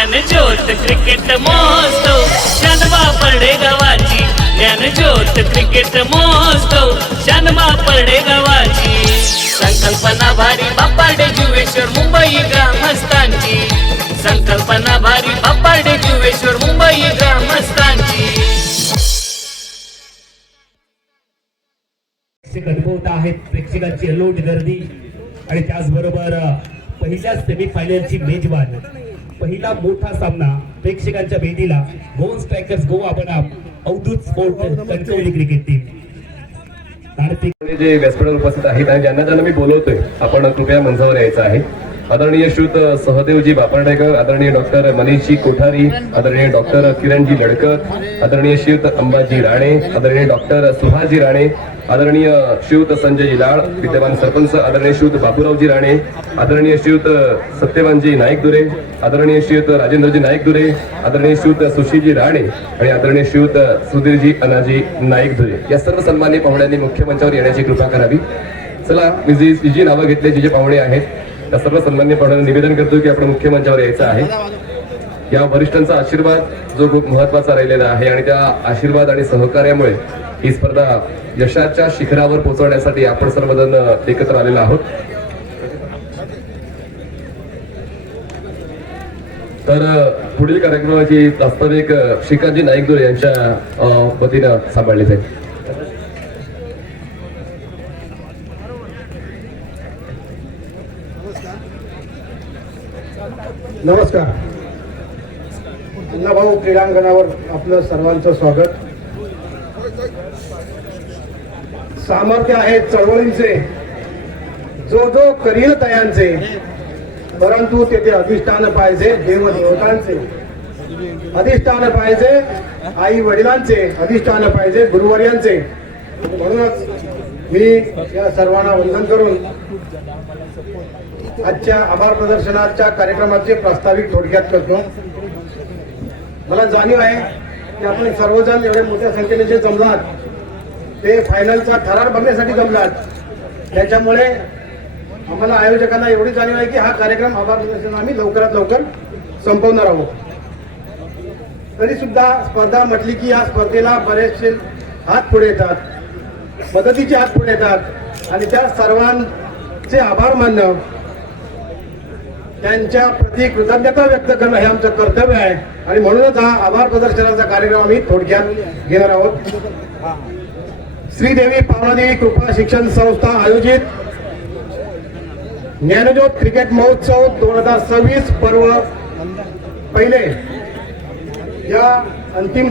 Dnyanjyot cricket महोत्सव शानवा परडे गावाची Dnyanjyot cricket महोत्सव शानवा परडे गावाची संकल्पना भारी बापाडे जुवेश्वर मुंबई ग्रामस्थांची संकल्पना भारी बापाडे जुवेश्वर मुंबई ग्रामस्थांची अनुभवत आहेत प्रेक्षकांची अलोट गर्दी आणि त्याचबरोबर पहिल्या सेमीफायनलची मेजवान पहिला मोठा सामना प्रेक्षकांच्या भेटीला गोल स्ट्रायकर्स गोवा बनाम Avdhoot sport Kankavli cricket team जे व्यासपीठावर उपस्थित आहेत आणि ज्यांना मी बोलवतोय आपण कृपया मंचावर यायचं आहे. आदरणीय श्रीयुत सहदेवजी बापरडेकर, आदरणीय डॉक्टर मनीषजी कोठारी, आदरणीय डॉक्टर किरणजी लडकर, आदरणीय श्रीयुत अंबाजी राणे, आदरणीय डॉक्टर सुहासजी राणे, आदरणीय श्रीयुत संजय लाड विद्यमान सरपंच, आदरणीय श्रीयुत बापूरावजी राणे, आदरणीय श्रीयुत सत्यवानजी नाईकदुरे, आदरणीय श्रीयुत राजेंद्रजी नाईकदुरे, आदरणीय श्रीयुत सुशीलजी राणे आणि आदरणीय श्रीयुत सुधीरजी अनाजी नाईकदुरे या सर्व सन्मान्य पाहुण्यांनी मुख्य मंचावर येण्याची कृपा करावी. चला, मी जी नावं घेतली, जे पाहुणे आहेत त्या सर्व सन्मान्य पाहुण्यांना निवेदन करतो की आपण मुख्य मंचावर यायचं आहे. या वरिष्ठांचा आशीर्वाद जो खूप महत्वाचा राहिलेला आहे आणि त्या आशीर्वाद आणि सहकार्यामुळे ही स्पर्धा यशाच्या शिखरावर पोहोचवण्यासाठी आपण सर्वजण एकत्र आलेलो आहोत. तर पुढील कार्यक्रमाची वास्तविक श्रीकांतजी नाईकदुरे यांच्या वतीनं सांभाळली जाईल. नमस्कार. भाऊ क्रीडांगणावर आपलं सर्वांचं स्वागत. सामर्थ्य आहे चळवळींचे, जो करील तयांचे, परंतु तेथे अधिष्ठान पाहिजे देवदेवतांचे, अधिष्ठान पाहिजे आई वडिलांचे, अधिष्ठान पाहिजे गुरुवर्यांचे. म्हणूनच मी या सर्वांना वंदन करून आजच्या आभार प्रदर्शनाच्या कार्यक्रमाचे प्रास्ताविक थोडक्यात करतो. मला जाणीव आहे की आपण सर्वजण एवढे मोठ्या संख्येने जे जमलात ते फायनलचा थरार बघण्यासाठी जमलात. त्याच्यामुळे आम्हाला आयोजकांना एवढी जाणीव आहे की हा कार्यक्रम आभार प्रदर्शन आम्ही लवकरात लवकर संपवणार आहोत. तरी सुद्धा स्पर्धा म्हटली की या स्पर्धेला बरेचसे हात पुढे येतात, मदतीचे हात पुढे येतात आणि त्या सर्वांचे आभार मानणं, त्यांच्या प्रति कृतज्ञता व्यक्त करणं हे आमचं कर्तव्य आहे आणि म्हणूनच हा आभार प्रदर्शनाचा कार्यक्रम आम्ही थोडक्यात घेणार आहोत. श्रीदेवी पावनादेवी कृपा शिक्षण संस्था आयोजित ज्ञानज्योत क्रिकेट महोत्सव 2026 पर्व पहिले या अंतिम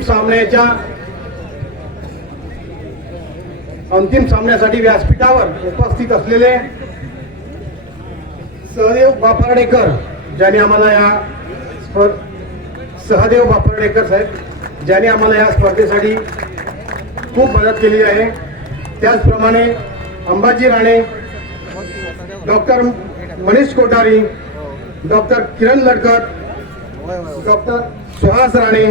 सामन्यासाठी व्यासपीठावर उपस्थित असलेले सहदेव बापरडेकर, ज्यांनी आम्हाला सहदेव बापरडेकर साहेब ज्यांनी आम्हाला या स्पर्धेसाठी खूप मदत केली आहे. त्याचप्रमाणे अंबाजी राणे, डॉक्टर मनीष कोठारी, डॉक्टर किरण लडकर, डॉक्टर सुहास राणे,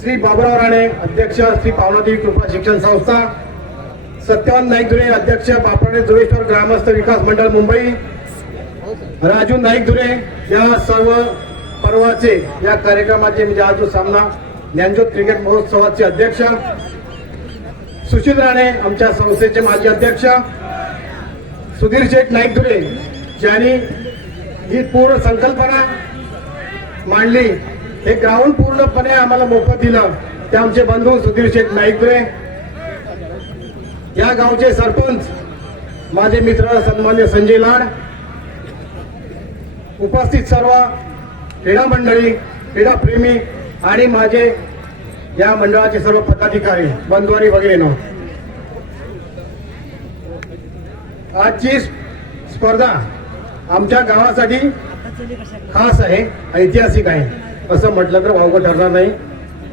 श्री बाबुराव राणे अध्यक्ष श्री पावनादेवी कृपा शिक्षण संस्था, सत्यवान नाईकदुरे अध्यक्ष बापरडे जुवेश्वर ग्रामस्थ विकास मंडळ मुंबई, राजू नाईकदुरे या सर्व पर्वाचे या कार्यक्रमाचे म्हणजे आज जो सामना ज्ञानज्योत क्रिकेट महोत्सवाचे अध्यक्ष, सुशील राणे आमच्या संस्थेचे माजी अध्यक्ष, सुधीर शेठ नाईकदुरे ज्यांनी ही पूर्ण संकल्पना मांडली, हे ग्राउंड पूर्णपणे आम्हाला मोफत दिलं, ते आमचे बंधू सुधीर शेठ नाईकदुरे. या गावचे सरपंच माझे मित्र सन्मान्य संजय लाड, उपस्थित सर्व क्रीडा मंडळी, क्रीडा प्रेमी आणि माझे या मंडळाचे सर्व पदाधिकारी बंधुवारी वगैरे. आजची स्पर्धा आमच्या गावासाठी खास आहे, ऐतिहासिक आहे असं म्हटलं तर वावगं ठरणार नाही.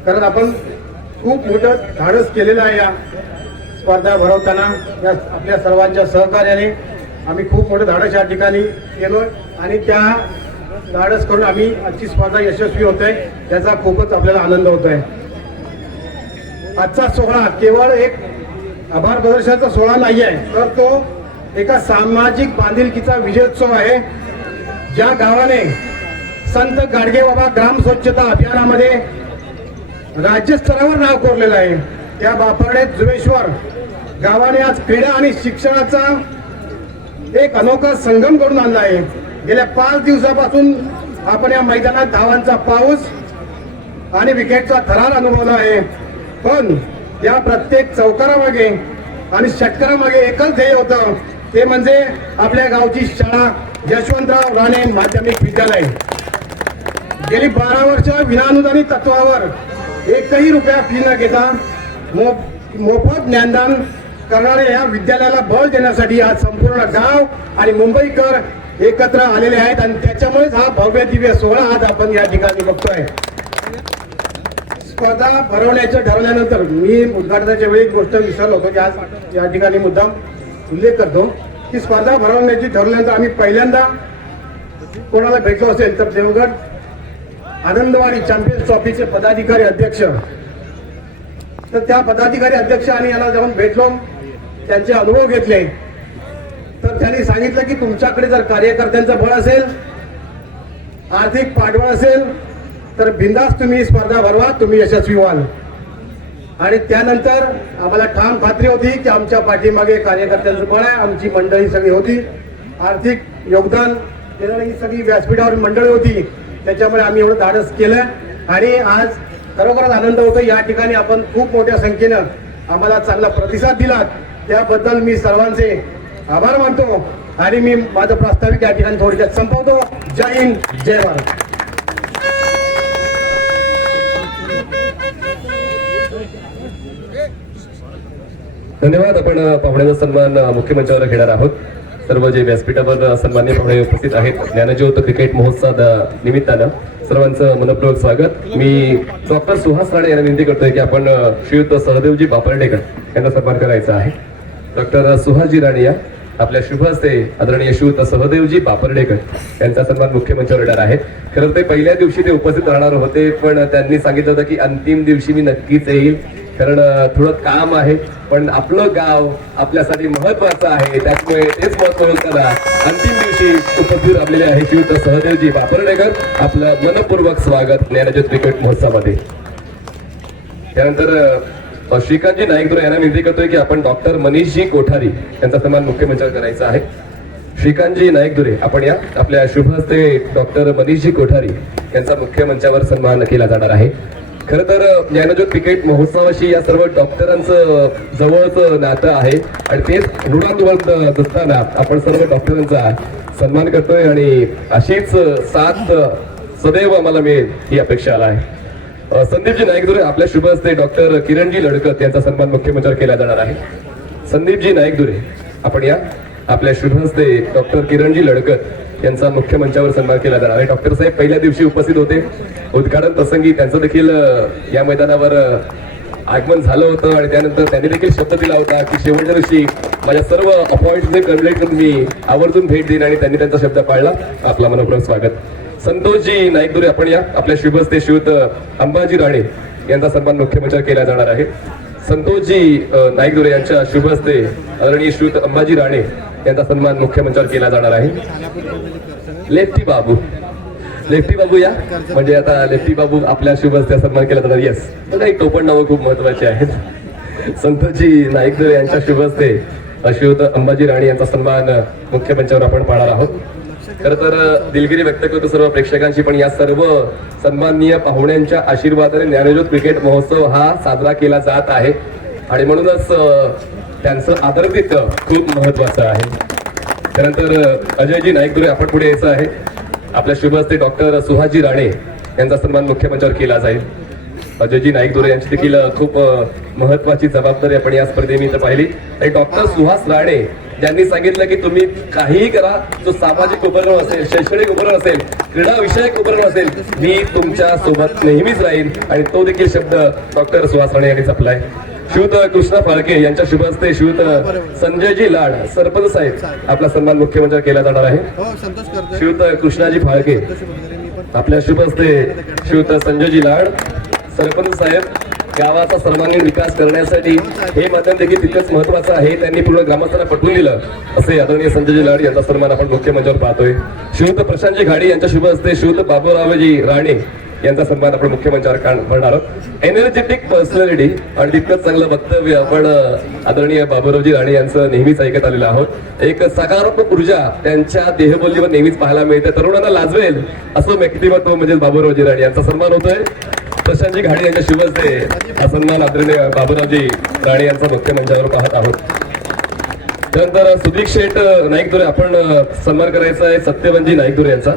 कारण आपण खूप मोठं धाडस केलेलं आहे. या स्पर्धा भरवताना या आपल्या सर्वांच्या सहकार्याने आम्ही खूप मोठं धाडस या ठिकाणी केलोय आणि त्या धाडस करून आम्ही आजची स्पर्धा यशस्वी होतोय याचा खूपच आपल्याला आनंद होतोय. आजचा सोहळा केवळ एक आभार प्रदर्शनाचा सोहळा नाही आहे, तर तो एका सामाजिक बांधिलकीचा विजयोत्सव आहे. ज्या गावाने संत गाडगेबाबा ग्राम स्वच्छता अभियानामध्ये राज्यस्तरावर नाव कोरलेलं आहे. त्या बापर्डे जुवेश्वर गावाने आज क्रीडा आणि शिक्षणाचा एक अनोखा संगम घडून आणला आहे. गेल्या 5 दिवसापासून आपण या मैदानात धावांचा पाऊस आणि विकेटचा थरार अनुभवला आहे. पण या प्रत्येक चौकारामागे आणि षटकारामागे एकच ध्येय होतं, ते म्हणजे आपल्या गावची शाळा यशवंतराव राणे माध्यमिक विद्यालय. गेली 12 वर्ष विनाअनुदानित तत्वावर एकही रुपया फी न घेता मोफत ज्ञानदान करणाऱ्या या विद्यालयाला बळ देण्यासाठी आज संपूर्ण गाव आणि मुंबईकर एकत्र आलेले आहेत आणि त्याच्यामुळेच हा भव्य दिव्य सोहळा आज आपण या ठिकाणी बघतोय. स्पर्धा भरवण्याचं ठरवल्यानंतर मी उद्घाटनाच्या वेळी एक गोष्ट विसरलो होतो की आज या ठिकाणी मुद्दाम उल्लेख करतो की स्पर्धा भरवण्याची ठरवल्यानंतर आम्ही पहिल्यांदा कोणाला भेटलो असेल तर देवगड आनंदवाडी चॅम्पियन्स ट्रॉफीचे पदाधिकारी अध्यक्ष, तर त्या पदाधिकारी अध्यक्ष आणि याला जाऊन भेटलो, त्यांचे अनुभव घेतले. तर त्यांनी सांगितलं की तुमच्याकडे जर कार्यकर्त्यांचं बळ असेल, आर्थिक पाठबळ असेल तर बिनधास्त तुम्ही स्पर्धा भरवा, तुम्ही यशस्वी व्हाल. आणि त्यानंतर आम्हाला ठाम खात्री होती की आमच्या पाठीमागे कार्यकर्त्यांचं बळ आहे, आमची मंडळी सगळी होती, आर्थिक योगदान देणारी ही सगळी व्यासपीठावर मंडळी होती. त्याच्यामुळे आम्ही एवढं धाडस केलं आणि आज खरोखरच आनंद होतो. या ठिकाणी आपण खूप मोठ्या संख्येनं आम्हाला चांगला प्रतिसाद दिलात, त्याबद्दल मी सर्वांचे आभार मानतो आणि मी माझं प्रास्ताविक या ठिकाणी थोडक्यात संपवतो. जय हिंद, जय भारत. धन्यवाद. आपण पाहुण्यांचा सन्मान मुख्यमंचावर घेणार आहोत. सर्व जे व्यासपीठावर सन्मान्य पाहुणे उपस्थित आहेत, ज्ञानज्योत क्रिकेट महोत्सव निमित्तानं सर्वांचं मनपूर्वक स्वागत. मी डॉक्टर सुहास राणे यांना विनंती करतोय की आपण श्रीयुत सहदेवजी बापर्डेकर यांना सन्मान करायचा आहे. डॉक्टर सुहासजी राणे या आपल्या शुभ हस्ते आदरणीय श्रीयुत सहदेवजी बापर्डेकर यांचा सन्मान मुख्यमंचावर येणार आहे. खरं ते पहिल्या दिवशी ते उपस्थित राहणार होते, पण त्यांनी सांगितलं होतं की अंतिम दिवशी मी नक्कीच येईल, कारण थोडं काम आहे, पण आपलं गाव आपल्यासाठी महत्वाचं आहे, त्यामुळे तेच महत्व करा. अंतिम दिवशी उपस्थित राहिलेले आहे श्रीयुत सहदेवजी बापर्डेकर, आपलं मनपूर्वक स्वागत ज्ञानज्योत क्रिकेट महोत्सवामध्ये. त्यानंतर श्रीकांतजी नाईकदुरे यांना विनंती करतोय की आपण डॉक्टर मनीषजी कोठारी यांचा सन्मान मुख्यमंचावर करायचा आहे. श्रीकांतजी नाईकदुरे आपण या आपल्या शुभ हस्ते डॉक्टर मनीषजी कोठारी यांचा मुख्यमंचावर सन्मान केला जाणार आहे. खरं तर ज्ञानज्योत क्रिकेट महोत्सवाशी या सर्व डॉक्टरांचं जवळचं नातं आहे आणि तेच ऋणानुबंध असताना आपण सर्व डॉक्टरांचा सन्मान करतोय आणि अशीच साथ सदैव आम्हाला मिळेल ही अपेक्षा आला आहे. संदीपजी नाईकदुरे आपल्या शुभ हस्ते डॉक्टर किरणजी लडकत यांचा सन्मान मुख्यमंचावर केला जाणार आहे. संदीपजी नाईकदुरे आपण या आपल्या शुभ हस्ते डॉक्टर किरणजी लडकत यांचा मुख्यमंचावर सन्मान केला जाणार आहे. डॉक्टर साहेब पहिल्या दिवशी उपस्थित होते, उद्घाटन प्रसंगी त्यांचं देखील या मैदानावर आगमन झालं होतं आणि त्यानंतर त्यांनी देखील शब्द दिला होता की शेवटच्या दिवशी माझ्या सर्व अपॉइंटमेंट कंप्लीट करून मी आवर्जून भेट देईन आणि त्यांनी त्यांचा शब्द पाळला. आपला मनपूर्वक स्वागत. संतोषजी नाईकदुरे आपण या आपल्या शुभ हस्ते श्रीयुत अंबाजी राणे यांचा सन्मान मुख्यमंचावर केला जाणार आहे. संतोषजी नाईकदुरे यांच्या शुभ हस्ते आदरणीय श्रीयुत अंबाजी राणे यांचा सन्मान मुख्यमंचावर केला जाणार आहे. लेफ्टी बाबू या म्हणजे आता लेफ्टी बाबू आपल्या शुभ हस्ते सन्मान केला जाणार. येस, नाही टोपण नावं खूप महत्वाची आहेत. संतोषजी नाईकदुरे यांच्या शुभ हस्ते श्रीयुत अंबाजी राणे यांचा सन्मान मुख्यमंचावर आपण पाहणार आहोत. खरं तर दिलगिरी व्यक्त करतो सर्व प्रेक्षकांची, पण या सर्व सन्माननीय पाहुण्यांच्या आशीर्वादाने ज्ञानज्योत क्रिकेट महोत्सव हा साजरा केला जात आहे आणि म्हणूनच त्यांचं आदरातिथ्य खूप महत्वाचं आहे. त्यानंतर अजयजी नाईकदुरे आपण पुढे यायचं आहे. आपल्या शुभ हस्ते डॉक्टर सुहासजी राणे यांचा सन्मान मुख्यमंचावर केला जाईल. अजयजी नाईकदुरे यांची देखील खूप महत्वाची जबाबदारी आपण या स्पर्धेनिमित्त पाहिली आणि डॉक्टर सुहास राणे ज्यांनी सांगितलं की तुम्ही काहीही करा, जो सामाजिक उपक्रम असेल, शैक्षणिक उपक्रम असेल, क्रीडा विषयक उपक्रम असेल, मी तुमच्या सोबत नेहमीच राहील आणि तो देखील शब्द डॉक्टर सुहास राणे यांनी जपलाय. श्रीयुत कृष्णा फाळके यांच्या शुभ हस्ते श्रीयुत संजयजी लाड सरपंच साहेब आपला सन्मान मुख्यमंचावर केला जाणार आहे. श्रीयुत कृष्णाजी फाळके आपल्या शुभ हस्ते श्रीयुत संजयजी लाड सरपंच साहेब गावाचा सर्वांगीण विकास करण्यासाठी हे माध्यम देखील तितकंच महत्वाचं आहे. त्यांनी पूर्ण ग्रामस्थांना पटवून दिलं असे आदरणीय संजयजी लाड यांचा सन्मान आपण मुख्य मंचावर पाहतोय. श्रीयुत प्रशांतजी घाडी यांच्या शुभ हस्ते श्रीयुत बाबूरावजी राणे यांचा सन्मान आपण मुख्य मंचावर करणार आहोत. एनर्जेटिक पर्सनॅलिटी आणि तितकंच चांगलं वक्तव्य आपण आदरणीय बाबूरावजी राणे यांचं नेहमीच ऐकत आलेलं आहोत. एक सकारात्मक ऊर्जा त्यांच्या देहबोलीवर नेहमीच पाहायला मिळते. तरुणांना लाजवेल असं व्यक्तिमत्व म्हणजे बाबूरावजी राणे यांचा सन्मान होतोय. प्रशांतजी घाडी यांच्या शुभ हस्ते हा सन्मान आदरणीय बाबूरावजी राणे यांचा मुख्य मंचावर पाहत आहोत. त्यानंतर सुधीर शेठ नाईकदुरे आपण सन्मान करायचा आहे सत्यवनजी नाईकदुरे यांचा.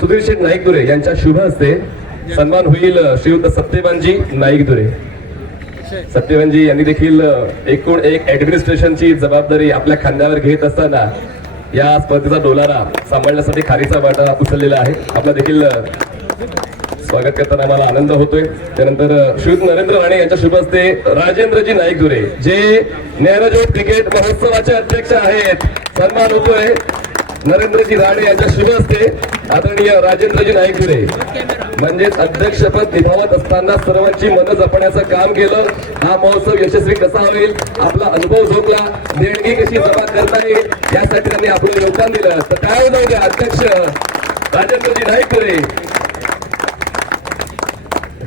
सुधीर शेठ नाईकदुरे यांच्या शुभ हस्ते सन्मान होईल श्रीयुत सत्यवानजी नाईकदुरे. सत्यवानजी यांनी देखील एकूण एक ऍडमिनिस्ट्रेशनची जबाबदारी आपल्या खांद्यावर घेत असताना या स्पर्धेचा डोलारा सांभाळण्यासाठी खारीचा वाटा उचललेला आहे. आपला देखील स्वागत करताना आम्हाला आनंद होतोय. त्यानंतर श्रीयुत नरेंद्र राणे यांच्या शुभ हस्ते राजेंद्रजी नाईकदुरे जे ज्ञानज्योत क्रिकेट महोत्सवाचे अध्यक्ष आहेत सन्मान होतोय. नरेंद्रजी राणे यांच्या शुभ हस्ते आदरणीय राजेंद्रजी नाईकदुरे म्हणजेच अध्यक्षपद निभावत असताना सर्वांची मन जपण्याचं काम केलं. हा महोत्सव यशस्वी कसा होईल, आपला अनुभव झोपला, देणगी कशी जमा करता येईल यासाठी त्यांनी आपलं योगदान दिलं. तर काय जाऊ द्या अध्यक्ष राजेंद्रजी नाईकदुरे.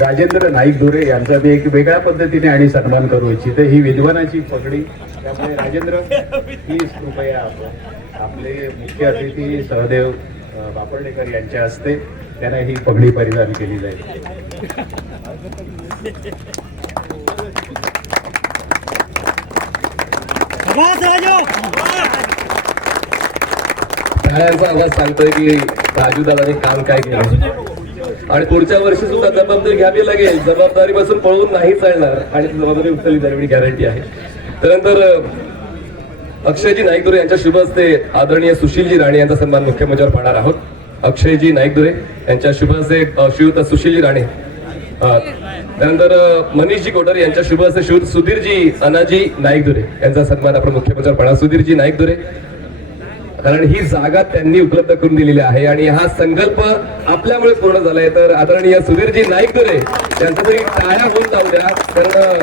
राजेंद्र नाईकदुरे यांचा मी एक वेगळ्या पद्धतीने आणि सन्मान करू इच्छिते. ही विद्वानाची पगडी, त्यामुळे राजेंद्र ही कृपया आपले मुख्य अतिथी सहदेव बापर्डेकर यांच्या हस्ते त्यांना ही पगडी परिधान केली जाईल. टाळ्यांचा आवाज सांगतोय की राजूदादांनी काम काय केलं आणि पुढच्या वर्षी सुद्धा जबाबदारी घ्यावी लागेल. जबाबदारीपासून पळून नाही चालणार आणि जबाबदारी उचलली जाईल एवढी गॅरंटी आहे. त्यानंतर अक्षयजी नाईकदुरे यांच्या शुभ हस्ते आदरणीय सुशीलजी राणे यांचा सन्मान मुख्य मंचावर पाहणार आहोत. अक्षयजी नाईकदुरे यांच्या शुभ हस्ते श्रीयुत सुशीलजी राणे. त्यानंतर मनीषजी कोठारी यांच्या शुभ हस्ते श्रीयुत सुधीरजी अनाजी नाईकदुरे यांचा सन्मान आपण मुख्य मंचावर पाहणार. सुधीरजी नाईकदुरे कारण ही जागा त्यांनी उपलब्ध करून दिलेली आहे आणि हा संकल्प आपल्यामुळे पूर्ण झालाय. तर आदरणीय सुधीरजी नाईकदुरे यांचं तरी टाळ्या होऊन जाऊ द्या. कारण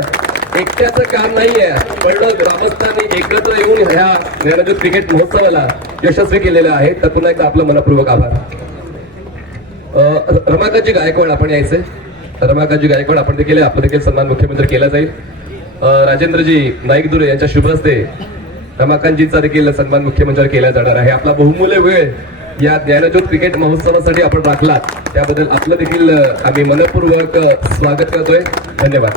एकट्याचं काम नाहीये, पण ग्रामस्थांनी एकत्र येऊन ह्या ज्ञानज्योत क्रिकेट महोत्सवाला यशस्वी केलेलं आहे. तर पुन्हा एकदा आपलं मनपूर्वक आभार. रमाकांतजी गायकवाड आपण यायचे. रमाकांतजी गायकवाड आपण देखील आपला देखील सन्मान मुख्यमंत्री केला जाईल. राजेंद्रजी नाईकदुरे यांच्या शुभ हस्ते रमाकांतजींचा देखील सन्मान मुख्यमंत्र्यांवर केला जाणार आहे. आपला बहुमूल्य वेळ या ज्ञानज्योत क्रिकेट महोत्सवासाठी आपण राखला त्याबद्दल आपलं देखील आम्ही मनपूर्वक स्वागत करतोय. धन्यवाद.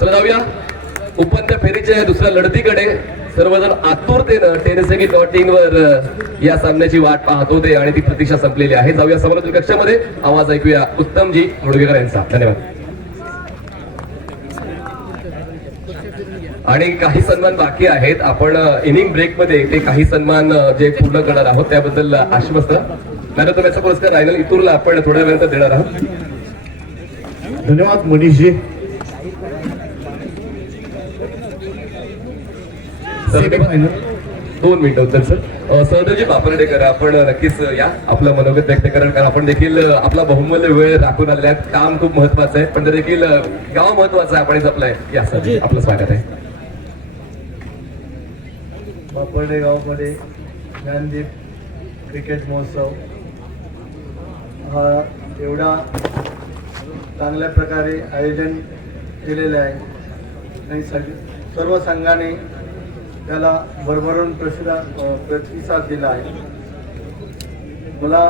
चला जाऊया उपांत्य फेरीच्या दुसऱ्या लढतीकडे. सर्वजण आतुरतेनं tennisacademy.in वर या सामन्याची वाट पाहत होते आणि ती प्रतीक्षा संपलेली आहे. जाऊया समालोचन कक्षामध्ये. आवाज ऐकूया उत्तमजी मुडगेकर यांचा. धन्यवाद. आणि काही सन्मान बाकी आहेत. आपण इनिंग ब्रेक मध्ये ते काही सन्मान जे पूर्ण करणार आहोत त्याबद्दल आश्वस्त. मॅरेथॉनचा पुरस्कार रायनल इतूरला आपण थोड्या वेळात देणार आहोत. धन्यवाद मनीषजी. सेमीफायनल 2 मिनिटं उत्तर सर. सहदेवजी बापर्डेकर आपण नक्कीच या आपलं मनोगत व्यक्त कराल. कारण आपण देखील आपला बहुमूल्य वेळ राखून आलेला आहे. काम खूप महत्वाचं आहे पण ते देखील गाव महत्वाचं आहे. आपण जपलंय या सर आपलं स्वागत आहे. बापर्डे गावामध्ये ज्ञानदीप क्रिकेट महोत्सव हा एवढा चांगल्या प्रकारे आयोजन केलेलं आहे आणि सर्व संघाने त्याला भरभरून प्रतिसाद दिला आहे. मला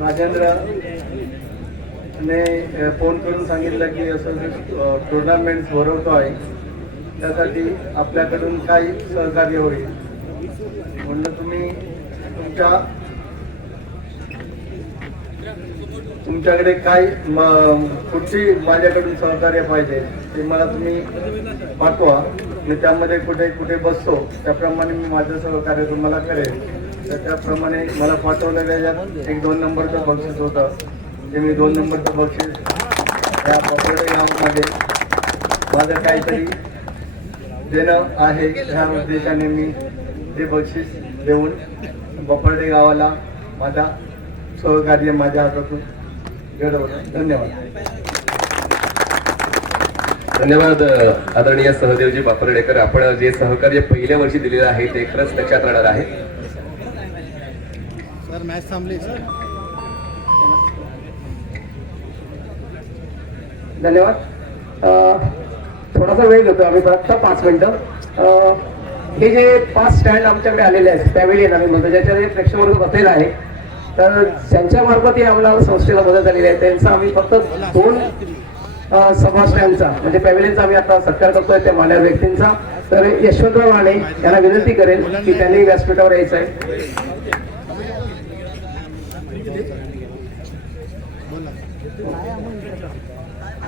राजेंद्रने फोन करून सांगितलं की असं टुर्नामेंट्स भरवतो आहे त्यासाठी आपल्याकडून काही सहकार्य होईल. म्हणलं तुम्ही तुमच्याकडे काय कुठची माझ्याकडून सहकार्य पाहिजे ते मला तुम्ही पाठवा. मी त्यामध्ये कुठे कुठे बसतो त्याप्रमाणे मी माझं सहकार्य तुम्हाला करेन. तर त्याप्रमाणे मला पाठवलं त्याच्यात 1-2 नंबरचं बक्षीस होतं. ते मी 2 नंबरचं बक्षीस त्या गावामध्ये माझं काहीतरी देणं आहे ह्या उद्देशाने मी ते बक्षीस देऊन बपर्डे गावाला माझा सहकार्य माझ्या हातातून घडवलं. धन्यवाद. धन्यवाद आदरणीय सहदेवजी बापर्डेकर. आपण जे सहकार्य पहिल्या वर्षी दिलेलं आहे ते खरंच लक्षात राहणार आहे. सर मॅच थांबली सर. धन्यवाद. थोडासा वेळ घेतो आम्ही फक्त 5 मिनिटं. हे जे 5 स्टँड आमच्याकडे आलेले आहेत पॅव्हिलियन आम्ही म्हणतो, ज्याच्यात प्रेक्षक वर्ग बसलेला आहे, तर त्यांच्या मार्फत आम्हाला संस्थेला मदत झालेली आहे. त्यांचा आम्ही फक्त 2 सभा स्टँडचा म्हणजे पॅव्हिलियनचा आम्ही आता सत्कार करतोय त्या मान्यवर व्यक्तींचा. तर यशवंतराव राणे यांना विनंती करेल की त्यांनी व्यासपीठावर यायचं आहे.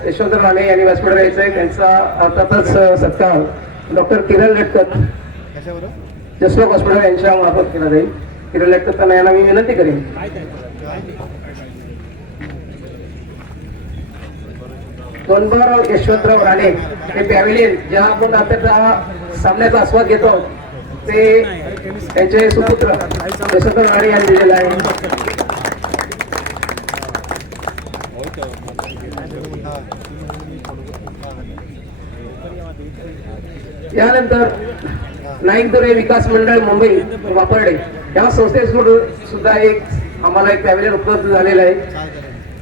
यशवंतराव राणे यांनी व्यासपीठावर यायचं आहे. त्यांचा अर्थातच सत्कार डॉक्टर किरण लटकत जसलोक हॉस्पिटल यांच्या मार्फत केला जाईल. किरण लटकत यांना मी विनंती करेन. दोनबार यशवंतराव राणे हे पॅव्हिलियन ज्या आपण आता सामन्याचा आस्वाद घेतो ते त्यांचे सुपुत्र यशवंतराव राणे यांनी दिलेला आहे. यानंतर नाईकदुरे विकास मंडळ मुंबई वापर्डे या संस्थेसमधून सुद्धा आम्हाला एक पॅव्हिलियन उपलब्ध झालेलं आहे.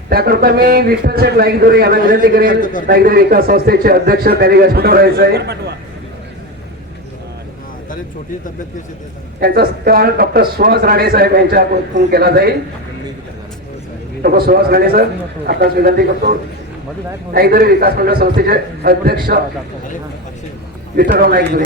त्याकरता मी विठ्ठल शेठ नाईकदुरे यांना विनंती करेन. नाईकदुरे विकास संस्थेचे अध्यक्ष त्यांनी व्यासपीठावर राहायचं आहे. त्यांचा सत्कार डॉक्टर सुहास राणे साहेब यांच्याकडून केला जाईल. डॉक्टर सुहास राणे सर आपल्यास विनंती करतो. नाईकदुरे विकास मंडळ संस्थेचे अध्यक्ष विठ्ठलराव नाईकदुरे.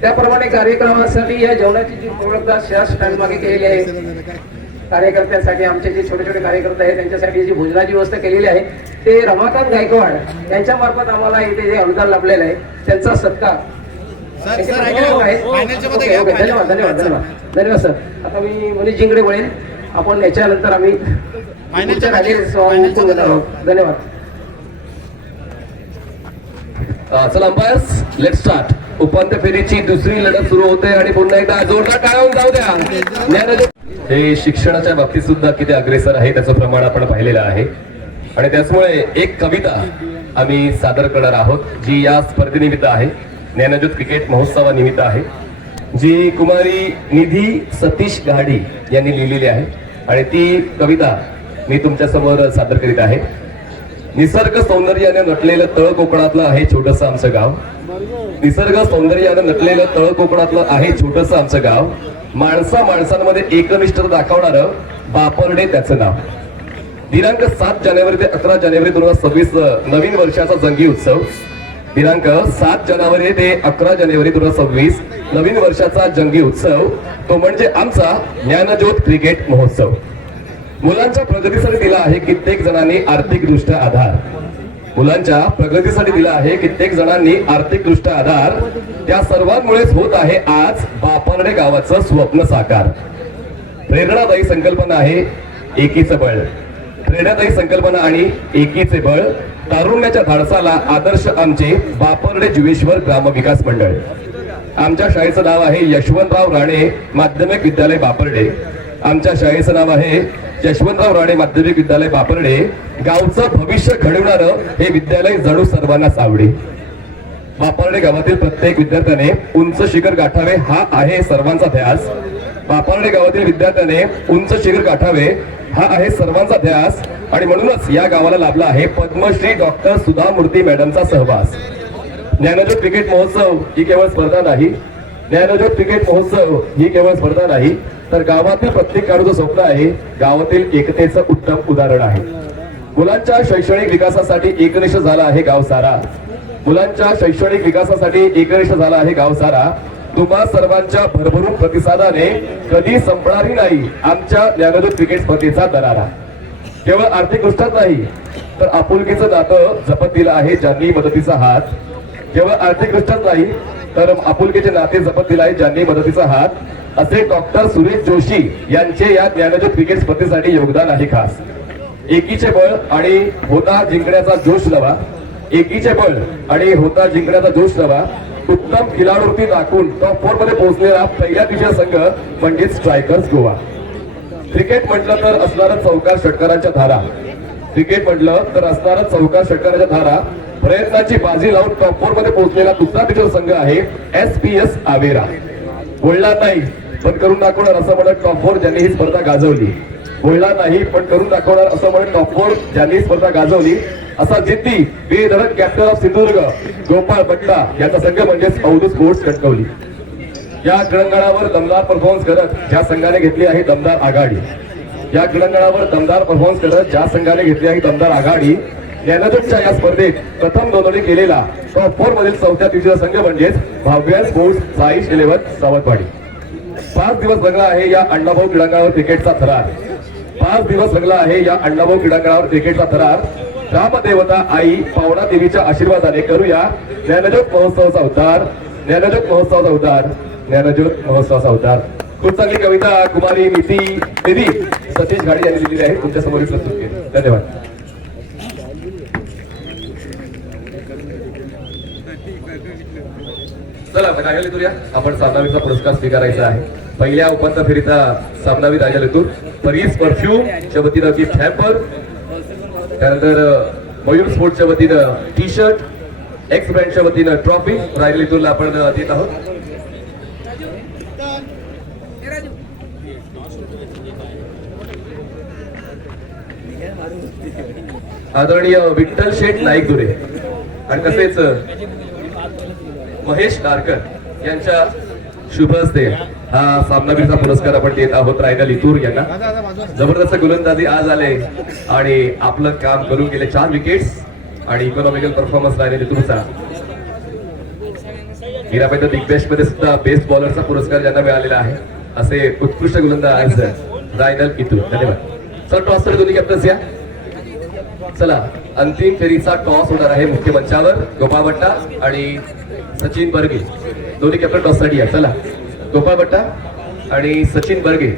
त्याप्रमाणे कार्यक्रमासाठी या जेवणाची जी व्यवस्था शहर स्टँड मागे केलेली आहे कार्यकर्त्यांसाठी, आमचे जे छोटे छोटे कार्यकर्ते आहेत त्यांच्यासाठी जी भोजनाची व्यवस्था केलेली आहे ते रमाकांत गायकवाड यांच्या मार्फत आम्हाला इथे जे अनुदान लाभलेलं आहे त्यांचा सत्कार. धन्यवाद धन्यवाद धन्यवाद धन्यवाद सर. आता मी मनीष जिंगडे बोलेन. आपण याच्यानंतर आम्ही धन्यवाद. चला अंपायर्स, लेट स्टार्ट. उपांत्य फेरीची दुसरी लढत सुरू होते आणि पुन्हा एकदा जोरदार टाळ्या जाऊ द्या. हे शिक्षणाच्या बाबतीत सुद्धा किती अग्रेसर आहे त्याचं प्रमाण आपण पाहिलेलं आहे. आणि त्याचमुळे एक कविता आम्ही सादर करणार आहोत जी या स्पर्धेनिमित्त आहे, ज्ञानज्योत क्रिकेट महोत्सवानिमित्त आहे, जी कुमारी निधी सतीश घाडी यांनी लिहिलेली आहे. आणि ती कविता मी तुमच्या समोर सादर करीत आहे. निसर्ग सौंदर्याने नटलेलं तळ कोकणातलं आहे छोटंसं आमचं गाव. निसर्ग सौंदर्याने नटलेलं तळ कोकणातलं आहे छोटंसं आमचं गाव. माणसांमध्ये एकनिष्ठता दाखवणारं बापर्डे त्याचं नाव. दिनांक 7 जानेवारी ते 11 जानेवारी 2026 नवीन वर्षाचा जंगी उत्सव. दिनांक 7 जानेवारी ते 11 जानेवारी 2026 नवीन वर्षाचा जंगी उत्सव, तो म्हणजे आमचा ज्ञानज्योत क्रिकेट महोत्सव. मुलांच्या प्रगतीसाठी दिला आहे कित्येक जणांनी आर्थिकदृष्ट्या आधार. मुलांच्या प्रगतीसाठी दिला आहे कित्येक जणांनी आर्थिकदृष्ट्या आधार. त्या सर्वांमुळेच होत आहे आज बापर्डे गावाचं स्वप्न साकार. प्रेरणादायी संकल्पना आहे एकीचं बळ. प्रेरणादायी संकल्पना आणि एकीचे बळ. तारुण्याच्या धाडसाला आदर्श आमचे बापर्डे जुवेश्वर ग्रामविकास मंडळ. आमच्या शाळेचं नाव आहे यशवंतराव राणे माध्यमिक विद्यालय बापर्डे. आमच्या शाळेचं नाव आहे यशवंतराव राणे माध्यमिक विद्यालय बापर्डे. गावचं भविष्य घडवणारं हे विद्यालय जणू सर्वांनाच आवडे. बापर्डे गावातील प्रत्येक विद्यार्थ्याने उंच शिखर गाठावे हा आहे सर्वांचा ध्यास. बापर्डे गावातील विद्यार्थ्याने उंच शिखर गाठावे हा आहे सर्वांचा ध्यास. आणि म्हणूनच या गावाला लाभला आहे पद्मश्री डॉक्टर सुधा मूर्ती मॅडमचा सहवास. ज्ञानज्योत क्रिकेट महोत्सव ही केवळ स्पर्धा नाही. ज्ञानज्योत क्रिकेट महोत्सव ही केवळ स्पर्धा नाही, तर गावातील प्रत्येक खेळाडूचं स्वप्न आहे. गावातील एकतेचं उत्तम उदाहरण आहे. मुलांच्या शैक्षणिक विकासासाठी एकनिष्ठ झाला आहे गाव सारा. मुलांच्या शैक्षणिक विकासासाठी एकनिष्ठ झाला आहे गाव सारा. तुम्हा सर्वांच्या भरभरून प्रतिसादाने कधी संपणारही नाही आमच्या ज्ञानज्योत क्रिकेट स्पर्धेचा दरारा. केवळ आर्थिक दृष्ट्याच नाही तर आपुलकीचं नातं जपत दिलं आहे ज्यांनी मदतीचा हात. केवळ आर्थिक दृष्ट्याच नाही तर आपुलकीचे नाते जपत दिलं आहे ज्यांनी मदतीचा हात. असे डॉक्टर सुरेश जोशी यांचे या ज्ञानज्योत क्रिकेट स्पर्धेसाठी योगदान आहे खास. एकीचे बळ आणि होता जिंकण्याचा जोश नवा. एकीचे बळ आणि होता जिंकण्याचा जोश नवा. उत्तम खिलाडूवरती दाखवून टॉप 4 मध्ये पोहोचलेला पहिल्या दिवशीचा संघ म्हणजे स्ट्रायकर्स गोवा. क्रिकेट म्हटलं तर असणारच चौकार षटकाराच्या धारा. क्रिकेट म्हटलं तर असणारच चौकार षटकाराच्या धारा. प्रयत्नाची बाजी लावून टॉप 4 मध्ये पोहोचलेला दुसरा दिवशीचा संघ आहे SPS आवेरा. बोलणार नाही पण करून दाखवणार असं म्हणत टॉप 4 ज्यांनी ही स्पर्धा गाजवली. बोलणार नाही पण करून दाखवणार असं म्हणत टॉप 4 ज्यांनी ही स्पर्धा गाजवली असा जिद्दी बेधडक कॅप्टन ऑफ सिंधुदुर्ग गोपाळ बट्टा याचा संघ म्हणजेच अवधूत स्पोर्ट्स कणकवली. या क्रीडांगणावर दमदार परफॉर्मन्स करत ज्या संघाने घेतली आहे दमदार आघाडी. या क्रीडांगणावर दमदार परफॉर्मन्स करत ज्या संघाने घेतली आहे दमदार आघाडी ज्ञानोदयच्या या स्पर्धेत प्रथम नोंदणी केलेला टॉप 4 मधील चौथ्या दिवशीचा संघ म्हणजेच भाव्य स्पोर्ट्स साईश 11 सावंतवाडी. 5 दिवस रंगला आहे या अण्णाभाऊ क्रीडांगणावर क्रिकेटचा थरार. 5 दिवस रंगला आहे या अण्णाभाऊ क्रीडांगणावर क्रिकेटचा थरार. रामदेवता आई पावना देवीच्या आशीर्वादाने करूया ज्ञानज्योत महोत्सवाचा उद्धार. ज्ञानज्योत महोत्सवाचा उद्धार. ज्ञानज्योत महोत्सवाचा उद्धार. खूप चांगली कविता कुमारी नीती निधी सतीश घाडी यांनी लिहिली आहे. तुमच्या समोर प्रस्तुत केली. धन्यवाद. चला राजा लेतूर या आपण सामनावीरचा पुरस्कार स्वीकारायचा आहे. पहिल्या उपांत्य फेरीचा सामनावीर राजा लेतूर. परीस परफ्यूमच्या वतीनं गिफ्ट हॅम्पर. त्यानंतर मयूर स्पोर्ट्सच्या वतीनं टी शर्ट. एक्स ब्रँडच्या वतीनं ट्रॉफी राजा लेतूरला आपण देत आहोत. आदरणीय विठ्ठल शेठ नाईकदुरे आणि तसेच महेश डारकर यांच्या शुभ हस्ते हा सामनावीरचा पुरस्कार आपण देत आहोत रायना लितूर यांना. जबरदस्त गोलंदाजी आज आले आणि आपलं काम करून गेले. 4 विकेट्स आणि इकॉनॉमिकल परफॉर्मन्स रायना लितूरचा. मीराबाई द बिग बेस्ट मध्ये सुद्धा बेस्ट बॉलरचा पुरस्कार ज्यांना मिळालेला आहे असे उत्कृष्ट गोलंदाज रायनल लितूर. धन्यवाद. सर टॉस साठी दोन्ही कॅप्टन्स या. चला अंतिम फेरीचा टॉस होणार आहे मुख्य मंचावर. गोपाळ बट्टा आणि सचिन बर्गे दोन्ही कॅप्टन टॉस साठी या. चला गोपाळ बट्टा आणि सचिन बर्गे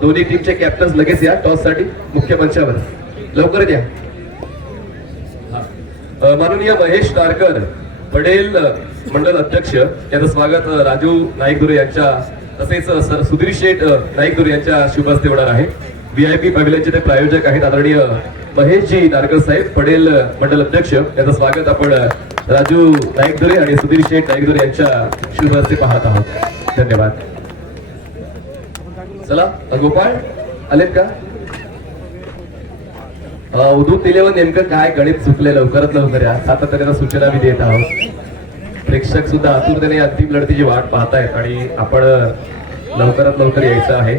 दोन्ही टीमचे कॅप्टन्स लगेच या टॉस साठी मुख्य मंचावर. लवकर या. माननीय महेश डारकर पडेल मंडल अध्यक्ष यांचं स्वागत राजू नाईकदुरे यांच्या तसेच सुधीर शेठ नाईकदुरे यांच्या शुभ हस्ते होणार आहे. VIP पॅव्हिलियनचे ते प्रायोजक आहेत आदरणीय महेशजी डारकर साहेब पडेल मंडल अध्यक्ष यांचं स्वागत आपण राजू नाईकदुरे आणि सुधीर शेठ नाईकदुरे यांच्या शुभ हस्ते पाहत आहोत. धन्यवाद. चला गोपाळ आलेत का? उद्धव दिल्यावर नेमकं काय गणित चुकले लवकरात लवकर या. सातत्याने सूचना मी देत आहोत. प्रेक्षक सुद्धा आतुरतेने अंतिम लढतीची वाट पाहतायत आणि आपण लवकरात लवकर यायचं आहे.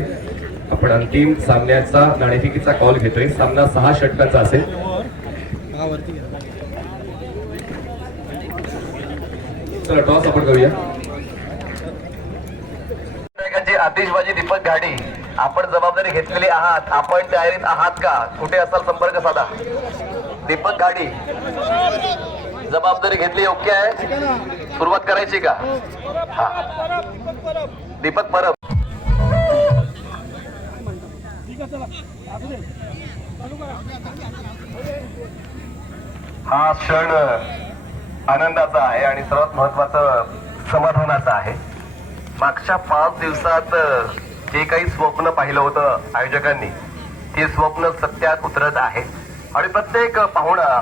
आपण अंतिम सामन्याचा नाणेफेकीचा कॉल घेतोय. सामना 6 षटकांचा असेल. चला टॉस आपण करूया. आतिषबाजी दीपक घाडी आपण जबाबदारी घेतलेली आहात. आपण तयारीत आहात का? कुठे असाल संपर्क साधा. दीपक घाडी जबाबदारी घेतली योग्य आहे. सुरुवात करायची का? हा दीपक परब. हा क्षण आनंदाचा आहे आणि सर्वात महत्वाचं समाधानाचा आहे. मागच्या 5 दिवसात जे काही स्वप्न पाहिलं होतं आयोजकांनी ते स्वप्न सत्यात उतरत आहे आणि प्रत्येक पाहुणा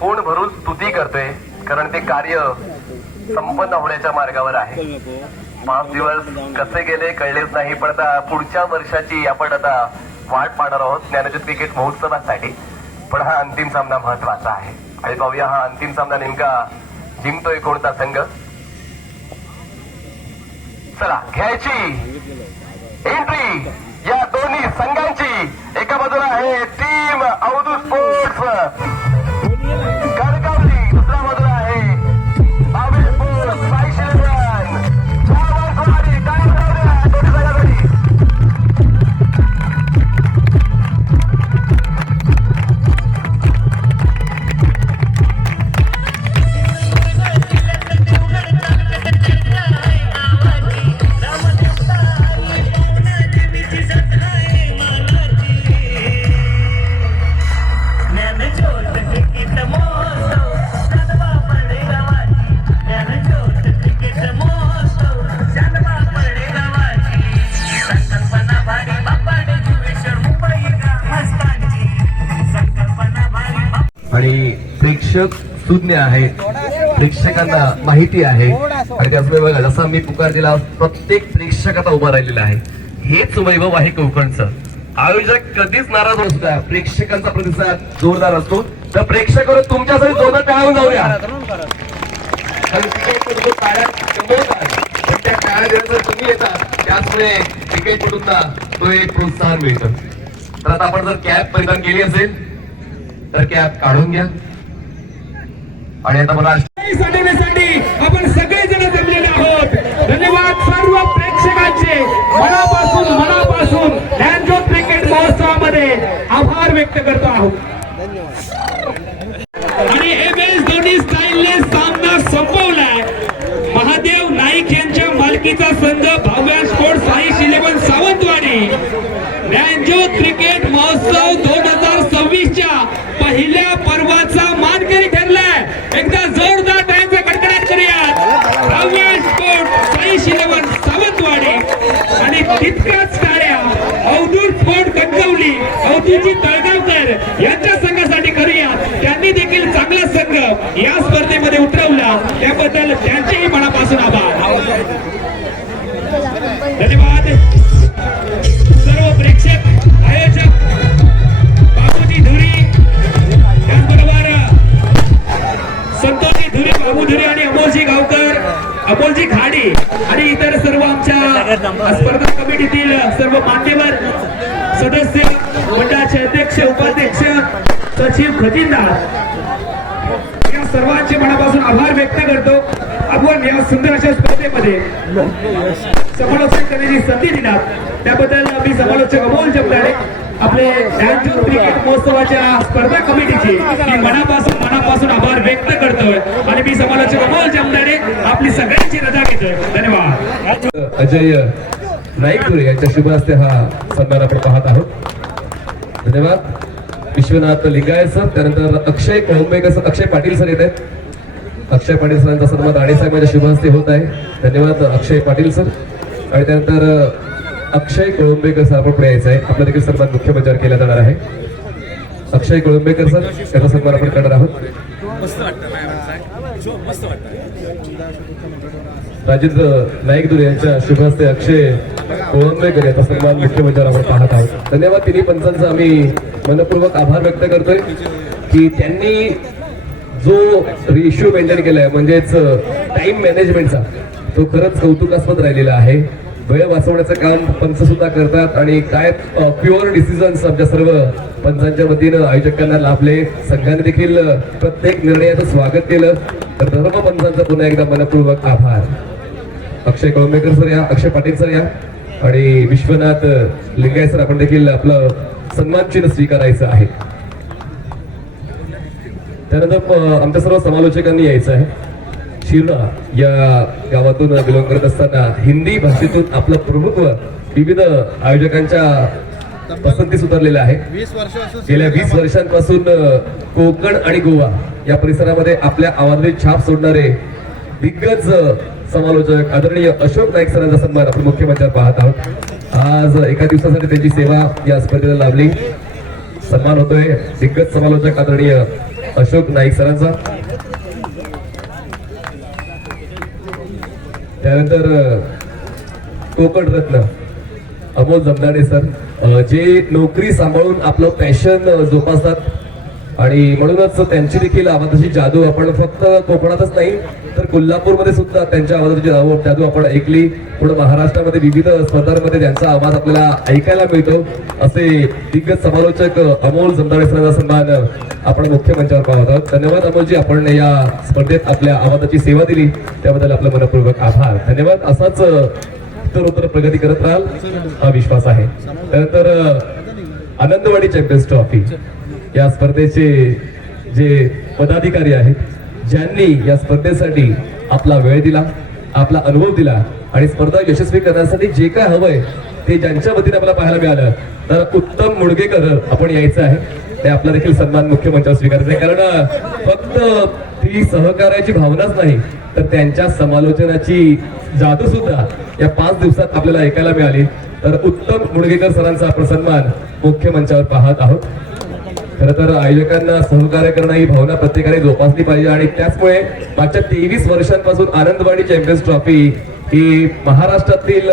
पोट भरून स्तुती करतोय कारण ते कार्य संपन्न होण्याच्या मार्गावर आहे. 5 दिवस कसे गेले कळलेच नाही पण आता पुढच्या वर्षाची आपण आता वाट पाहणार आहोत ज्ञानज्योत क्रिकेट महोत्सवासाठी. पण हा अंतिम सामना महत्वाचा आहे आणि पाहूया हा अंतिम सामना नेमका जिंकतोय कोणता संघ. चला घ्यायची एंट्री या दोन्ही संघांची. एका बाजूला आहे टीम अवधूत स्पोर्ट्स गडगावली. दुसऱ्या बाजूला आहे भावे स्पोर्ट्स साईश 11. ज्ञानज्योत सुज्ञ आहे, प्रेक्षकांना माहिती आहे आणि त्याचमुळे बघा जसा मी पुकार दिला प्रत्येक प्रेक्षक आता उभा राहिलेला आहे. हेच वैभव आहे कोकणचं. आयोजक कधीच नाराज नसतात, प्रेक्षकांचा प्रतिसाद जोरदार असतो. तर प्रेक्षक तुमच्यासाठी जोरदार टाळून जाऊया. कारण क्रिकेटपटू टाळ्या जमवतात, पण त्या टाळ्या दिवस तुम्ही येतात त्याचमुळे क्रिकेटपटूंना तो एक प्रोत्साहन मिळतं. तर आता आपण जर कॅप परिधान केली असेल तर कॅप काढून घ्या आणि आता मला साठवण्यासाठी आपण सगळेजण जमलेले आहोत. धन्यवाद सर्व प्रेक्षकांचे मनापासून ज्ञानज्योत क्रिकेट महोत्सवामध्ये आभार व्यक्त करतो आहोत. आणि MS धोनी स्टाईलने सामना संपवलाय. महादेव नाईक यांच्या मालकीचा संघ भव्य स्पोर्ट्स साई 11 सावंतवाडी ज्ञानज्योत क्रिकेट महोत्सव 2026च्या पहिल्या पर्वाचा मानकरी ठरलाय. एकदा जोरदार टाळ्यांचा कडकडाट करूयात. भव्य स्पोर्ट्स साई 11 सावंतवाडी आणि तितक्याच टाळ्या अवधूत स्पोर्ट कणकवली अवधूतजी तळगावकर यांच्या संघासाठी करूयात. त्यांनी देखील चांगला संघ या स्पर्धेमध्ये उतरवला, त्याबद्दल त्यांचेही मनापासून आभार. धन्यवाद सर्व प्रेक्षक, आयोजक बाबूजी धुरी, त्याचबरोबर संतोषजी धुरी, बाबू धुरी आणि अमोलजी गावकर, अमोलजी खाडे आणि इतर सर्व आमच्या स्पर्धा कमिटीतील सर्व मान्यवर सदस्य, मंडळाचे अध्यक्ष, उपाध्यक्ष, सचिव, खजिनदार या सर्वांचे मनापासून आभार व्यक्त करतो. आपण या सुंदर अशा स्पर्धेमध्ये समालोचन करण्याची संधी दिलात त्याबद्दल मी समालोचक अमोल जमदाडे आपले ज्ञानज्योत क्रिकेट महोत्सवाच्या स्पर्धा कमिटीचे मी मनापासून आभार व्यक्त करतोय आणि मी समालोचक अमोल जमदाडे आपली सगळ्यांची रजा घेतोय. धन्यवाद. अजय नाईक यांच्या शुभ हस्ते हा सन्मान आपण पाहत आहोत. धन्यवाद. विश्वनाथ लिंगायत सर, त्यानंतर अक्षय कोळंबेकर सर, अक्षय पाटील सर येत आहेत. अक्षय पाटील सरांचा सन्मान राणे साहेबांच्या शुभ हस्ते होत आहे. धन्यवाद अक्षय पाटील सर. आणि त्यानंतर अक्षय कोळंबेकर सर आपण पुढे यायचं आहे. आपला देखील सन्मान मुख्य मंचावर केला जाणार आहे. अक्षय कोळंबेकर सर याचा सन्मान आपण करणार आहोत. राजेंद्र नाईक दुरे यांच्या शुभ हस्ते अक्षय कोळंबेकर याचा सन्मान मुख्य मंचावर आपण पाहत आहोत. धन्यवाद. तिन्ही पंचांचा आम्ही मनपूर्वक आभार व्यक्त करतोय की त्यांनी जो रेशिओ मेंटेन केलाय म्हणजेच टाइम मॅनेजमेंटचा तो खरंच कौतुकास्पद राहिलेला आहे. वेळ वाचवण्याचं काम पंच सुद्धा करतात आणि काय प्युअर डिसिजन्स आमच्या सर्व पंचांच्या वतीनं आयोजकांना लाभले. संघाने देखील प्रत्येक निर्णयाचं स्वागत केलं. तर सर्व पंचांचा पुन्हा एकदा मनपूर्वक आभार. अक्षय कोळंबेकर सर या, अक्षय पाटील सर या आणि विश्वनाथ लिंगायत सर आपण देखील आपलं सन्मान चिन्ह स्वीकारायचं आहे. त्यानंतर आमच्या सर्व समालोचकांनी यायचं आहे. शिर्णा या गावातून बिलॉंग करत असताना हिंदी भाषेतून आपलं प्रभुत्व विविध आयोजकांच्या पसंतीस उतरलेलं आहे. गेल्या 20 वर्षांपासून कोकण आणि गोवा या परिसरामध्ये आपल्या आवाजाची छाप सोडणारे दिग्गज समालोचक आदरणीय अशोक नाईक सरांचा सन्मान आपण मुख्य मंचावर पाहत आहोत. आज एका दिवसासाठी त्यांची सेवा या स्पर्धेला लाभली. सन्मान होतोय दिग्गज समालोचक आदरणीय अशोक नाईक सरांचा. त्यानंतर कोकण रत्न अमोल जमदाडे सर, जे नोकरी सांभाळून आपलं पॅशन जोपासतात आणि म्हणूनच त्यांची देखील आवाजाची जादू आपण फक्त कोकणातच नाही तर कोल्हापूरमध्ये सुद्धा त्यांच्या आवाजाची जादू आपण ऐकली. पुढे महाराष्ट्रामध्ये विविध स्पर्धांमध्ये त्यांचा आवाज आपल्याला ऐकायला मिळतो. असे दिग्गज समालोचक अमोल जमदाडे सरांचा सन्मान आपण मुख्य मंचावर पाहत आहोत. धन्यवाद अमोलजी, आपण या स्पर्धेत आपल्या आवाजाची सेवा दिली त्याबद्दल आपलं मनपूर्वक आभार. धन्यवाद. असाच उत्तरोत्तर प्रगती करत राहाल हा विश्वास आहे. त्यानंतर आनंदवाडी चॅम्पियन्स ट्रॉफी या स्पर्धेचे जे पदाधिकारी आहेत ज्यांनी या स्पर्धेसाठी आपला वेळ दिला, आपला अनुभव दिला आणि स्पर्धा यशस्वी करण्यासाठी जे काय हवंय ते ज्यांच्या वतीने आपल्याला पाहायला मिळालं तर उत्तम मुडगेकर आपण यायचं आहे. ते आपला देखील सन्मान मुख्य मंचावर स्वीकारायचा आहे. कारण फक्त ती सहकार्याची भावनाच नाही तर त्यांच्या समालोचनाची जादू सुद्धा या 5 दिवसात आपल्याला ऐकायला मिळाली. तर उत्तम मुडगेकर सरांचा आपण सन्मान मुख्य मंचावर पाहत आहोत. खरं तर आयोजकांना सहकार्य करणं ही भावना प्रत्येकाने जोपासली पाहिजे आणि त्याचमुळे मागच्या 23 वर्षांपासून आनंदवाडी चॅम्पियन्स ट्रॉफी ही महाराष्ट्रातील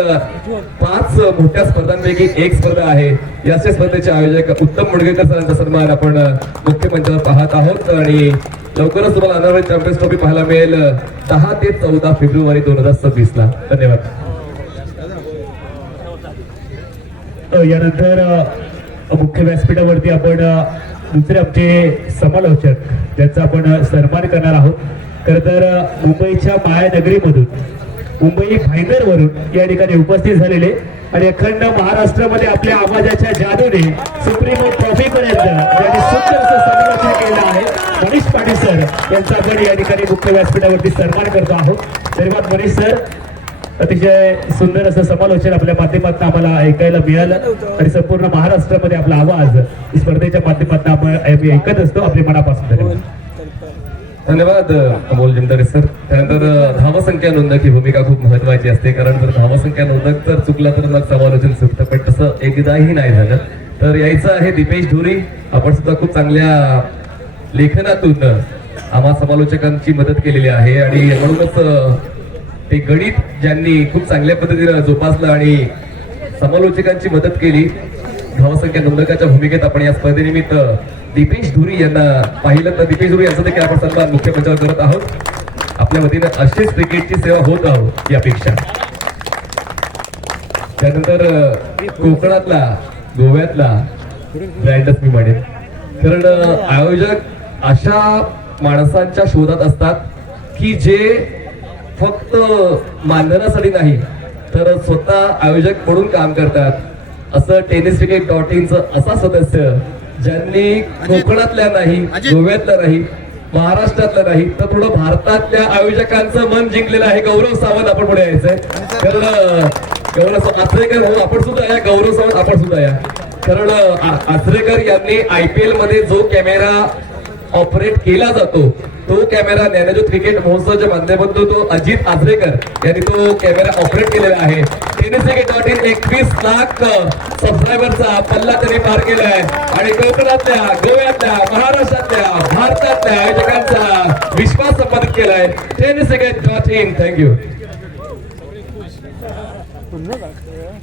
5 मोठ्या स्पर्धांपैकी एक स्पर्धा आहे. याच स्पर्धेचे आयोजक उत्तम मुडगेकर सरांचा सन्मान आपण मुख्य मंचावर पाहत आहोत आणि लवकरच तुम्हाला आनंदवाडी चॅम्पियन्स ट्रॉफी पाहायला मिळेल 10 ते 14 फेब्रुवारी 2026 ला. धन्यवाद. यानंतर मुख्य व्यासपीठावरती आपण दुसरे आमचे समालोचक ज्यांचा आपण सन्मान करणार आहोत. खरं तर मुंबईच्या मायानगरीमधून मुंबई भाईंदरवरून या ठिकाणी उपस्थित झालेले आणि अखंड महाराष्ट्रामध्ये आपल्या आवाजाच्या जादूने सुप्रीमो ट्रॉफी पर्यंत ज्यांनी सुंदर असं समालोचन केलं आहे मनीष पाटील सर यांचा आपण या ठिकाणी मुख्य व्यासपीठावरती सन्मान करतो आहोत. धन्यवाद मनीष सर. अतिशय सुंदर असं समालोचन आपल्या माध्यमातून आम्हाला ऐकायला मिळालं आणि संपूर्ण महाराष्ट्रामध्ये आपला आवाज स्पर्धेच्या माध्यमातून आपण ऐकत असतो. आपल्या मनापासून धन्यवाद. धन्यवाद अमोल जिमदारे सर. त्यानंतर धावसंख्या नोंदक ही भूमिका खूप महत्वाची असते कारण जर धावसंख्या नोंदक जर चुकला तर मग समालोचन चुकतं पण तसं एकदाही नाही झालं. तर यायचं आहे दीपेश धुरी. आपण सुद्धा खूप चांगल्या लेखनातून आम्हा समालोचकांची मदत केलेली आहे आणि म्हणूनच ते गणित ज्यांनी खूप चांगल्या पद्धतीने जोपासलं आणि समालोचकांची मदत केली. धावसंख्या नोंदकाच्या भूमिकेत आपण या स्पर्धेनिमित्त दीपेश धुरी यांना पाहिलं तर दीपेश धुरी यांचा देखील आपण सन्मान मुख्य मंचावर करत आहोत. आपल्या वतीनं अशीच क्रिकेटची सेवा होत आहोत यापेक्षा. त्यानंतर कोकणातला गोव्यातला ब्रँडच मी म्हणेन कारण आयोजक अशा माणसांच्या शोधात असतात की जे फक्त मानधनासाठी नाही तर स्वतः आयोजक म्हणून काम करतात. असं tenniscricket.in असा सदस्य ज्यांनी कोकणातल्या नाही गोव्यातल्या नाही महाराष्ट्रातल्या नाही तर थोडं भारतातल्या आयोजकांचं मन जिंकलेलं आहे. गौरव सावंत आपण पुढे यायचंय कारण गौरव आचरेकर आपण सुद्धा या. गौरव सावंत आपण सुद्धा या. कारण आचरेकर यांनी IPL मध्ये जो कॅमेरा ऑपरेट केला जातो तो कॅमेरा ज्ञानज्योत क्रिकेट महोत्सवाच्या माध्यमातून तो अजित आचरेकर यांनी तो कॅमेरा ऑपरेट केलेला आहे. tenniscricket.in 21 लाख सबस्क्रायबरचा पल्ला त्यांनी पार केला आहे आणि कोकणातल्या गोव्यातल्या महाराष्ट्रातल्या भारतातल्या आयोजकांचा विश्वास संपादित केलाय. tenniscricket.in. थँक्यू.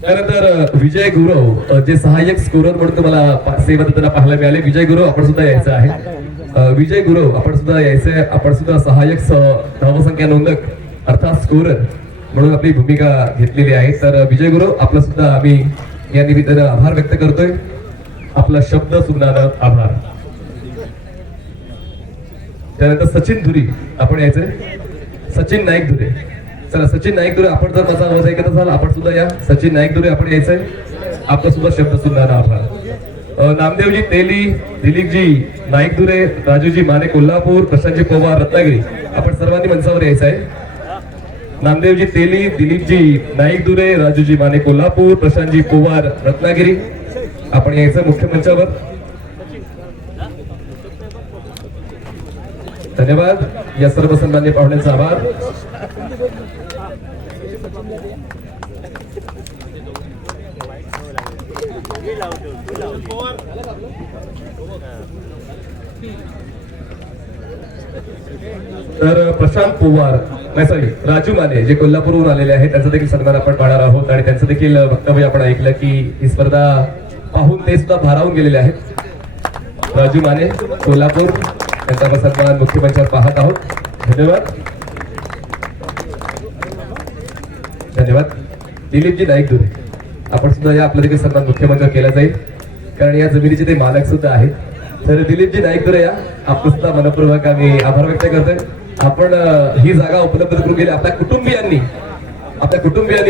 त्यानंतर विजय गुरव जे सहाय्यक स्कोरर म्हणून तुम्हाला सेवा देताना पाहायला मिळाले. विजय गुरव आपण सुद्धा यायचं आहे. विजय गुरव आपण सुद्धा यायचंय. आपण सुद्धा सहाय्यक धावसंख्या नोंदक अर्थात स्कोरर म्हणून आपली भूमिका घेतलेली आहे. तर विजय गुरव आपला सुद्धा आम्ही या निमित्तानं आभार व्यक्त करतोय. आपला शब्द सुनानं आभार. त्यानंतर सचिन धुरी आपण यायचंय. सचिन नाईक धुरे. चला सचिन नाईक धुरे आपण जर माझा आवाज ऐकत असाल आपण सुद्धा या. सचिन नाईक धुरे आपण यायचंय. आपला सुद्धा शब्द सुनानं आभार. नामदेवजी तेली, दिलीपजी नाईकदुरे, राजूजी माने कोल्हापूर, प्रशांतजी पवार रत्नागिरी आपण सर्वांनी मंचावर यायचं आहे. नामदेवजी तेली, दिलीपजी नाईकदुरे, राजूजी माने कोल्हापूर, प्रशांतजी पवार रत्नागिरी आपण यायचं मुख्य मंचावर. धन्यवाद. या सर्व सन्मान्य पाहुण्यांचा आभार. तर प्रशांत पवार नाही सॉरी राजू माने जे कोल्हापूरवरून आलेले आहेत त्यांचा देखील सन्मान आपण पाहणार आहोत आणि त्यांचं देखील वक्तव्य आपण ऐकलं की ही स्पर्धा पाहून ते सुद्धा भारावून गेलेले आहेत. राजू माने कोल्हापूर त्यांचा आपण सन्मान मुख्य मंचावर पाहत आहोत. धन्यवाद. धन्यवाद. दिलीपजी नाईकदुरे आपण सुद्धा या आपला देखील सन्मान मुख्य मंचावर केला जाईल कारण या जमिनीचे ते मालक सुद्धा आहेत. तर दिलीपजी नाईकदुरे या आपण सुद्धा मनपूर्वक आम्ही आभार व्यक्त करतोय. आपण ही जागा उपलब्ध करून दिली आपल्या कुटुंबियांनी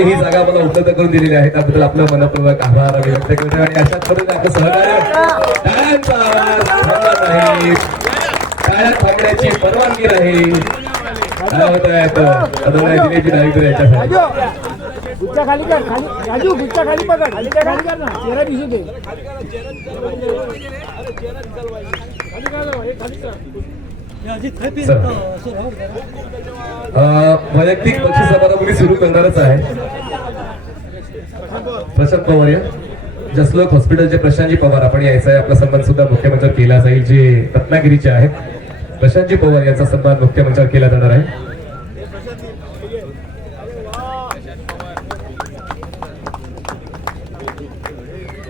ही जागा मला उपलब्ध करून दिलेली आहे त्याबद्दल आपलं मनपूर्वक आभार आम्ही व्यक्त करतोय आणि अशाच पद्धतीने आपलं सहकार्य टाळ्यांचा आवाज थांबत नाही. टाळ्या थांबण्याची परवानगी नाही. काय होत आहे दिलीपजी नाईकदुरे याच्यासाठी गुच्चा खाली कर खाली राजू गुच्चा खाली पकड खाली कर ना चेहरा दिसू दे वैयक्तिक बक्षीस समारंभ मी सुरू करणारच आहे. प्रशांत पवार या जसलोक हॉस्पिटलचे प्रशांतजी पवार आपण यायचं आहे. आपला सन्मान सुद्धा मुख्यमंत्र्यावर केला जाईल, जे रत्नागिरीचे आहेत. प्रशांतजी पवार यांचा सन्मान मुख्यमंत्र्यावर केला जाणार आहे.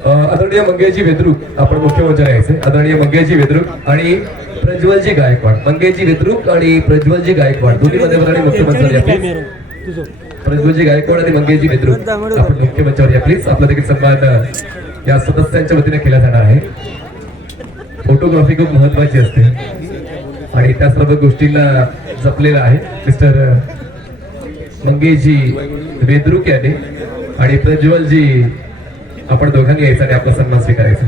आदरणीय मंगेशजी वेद्रुक आपण मुख्यमंत्री यायचे. आदरणीय मंगेशजी वेद्रुक आणि प्रज्वलजी गायकवाड. मंगेशजी वेद्रुक आणि प्रज्वलजी गायकवाड दोन्ही मध्ये मुख्यमंत्री प्लीज. प्रज्वलजी गायकवाड आणि मंगेशजी वेद्रुक आपण मुख्यमंत्र्यावर या प्लीज. आपला देखील सन्मान या सदस्यांच्या वतीने केला जाणार आहे. फोटोग्राफी खूप महत्वाची असते आणि त्या सर्व गोष्टींना जपलेला आहे मिस्टर मंगेशजी वेद्रुक यांनी आणि प्रज्वलजी. आपण दोघांनी यायचं आणि आपला सन्मान स्वीकारायचा.